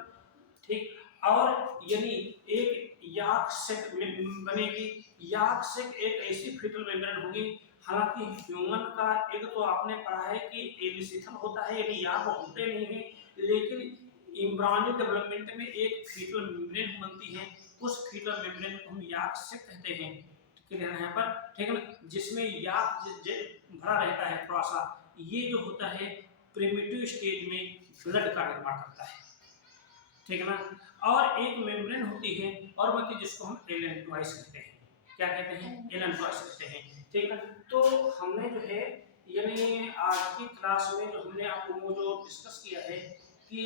ठीक। और यानी एक याक सेक बनेगी, याक सेक एक ऐसी फीटल मेम्ब्रेन होगी, हालांकि ह्यूमन का एक तो आपने पढ़ा है कि एलिसिथल होता है यानी याक होते नहीं है, लेकिन एम्ब्रियोनिक डेवलपमेंट में एक फीटल मेम्ब्रेन बनती है, उस फीटल मेम्ब्रेन को हम याक सेक कहते हैं, क्लियर है यहाँ पर, ठीक है ना, जिसमें याक भरा रहता है थोड़ा सा, ये जो होता है प्रिमिटिव स्टेज में ब्लड का निर्माण करता है, ठीक है ना। और एक मेम्ब्रेन होती है और होती जिसको हम एलेंट्रॉइड्स कहते हैं, क्या कहते हैं, एलेंट्रॉइड्स कहते हैं, ठीक है। तो हमने जो है यानी आज की क्लास में जो हमने आपको वो जो डिस्कस किया है कि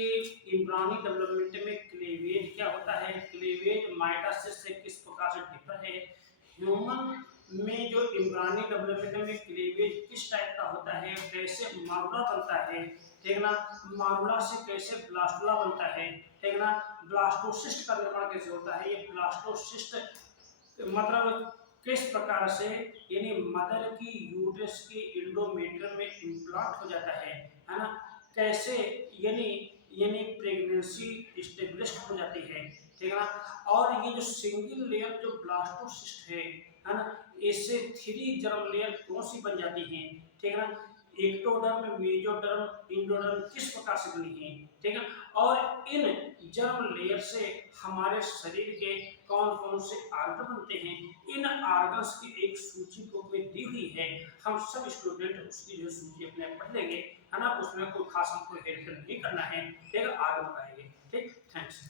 एम्ब्रियोनिक डेवलपमेंट में क्लीवेज क्या होता है, क्लीवेज माइटोसिस से किस प्रकार से डिफर है, ह्यूमन में जो एम्ब्रियोनिक डेवलपमेंट में क्लीवेज किस टाइप का होता है, कैसे मारुला बनता है, ठीक है ना, मारुला से कैसे ब्लास्टुला बनता है, ठीक है ना, ब्लास्टोसिस्ट का निर्माण कैसे होता है, ये ब्लास्टोसिस्ट मतलब किस प्रकार से यानी मदर की यूट्रस की एंडोमेट्रियम में इम्प्लांट हो जाता है ना, कैसे यानी यानी प्रेगनेंसी स्टेब्लिश हो जाती है, ठीक है ना। और ये जो सिंगल लेयर जो ब्लास्टोसिस्ट है ना, इससे 3 जर्म लेयर कौन सी बन जाती हैं, ठीक है ना, एक्टोडर्म, मेसोडर्म, इंडोडर्म किस प्रकार से बनी है, ठीक है। और इन जर्म लेयर से हमारे शरीर के कौन कौन से आर्गन बनते हैं, इन आर्गन्स की एक सूची को में दी हुई है, हम सब स्टूडेंट उसकी जो सूची अपने पढ़ लेंगे, है ना, उसमें कोई खास हमको हेरफेर नहीं करना है, ठीक है, आगे बढ़ाएंगे, ठीक, थैंक्स।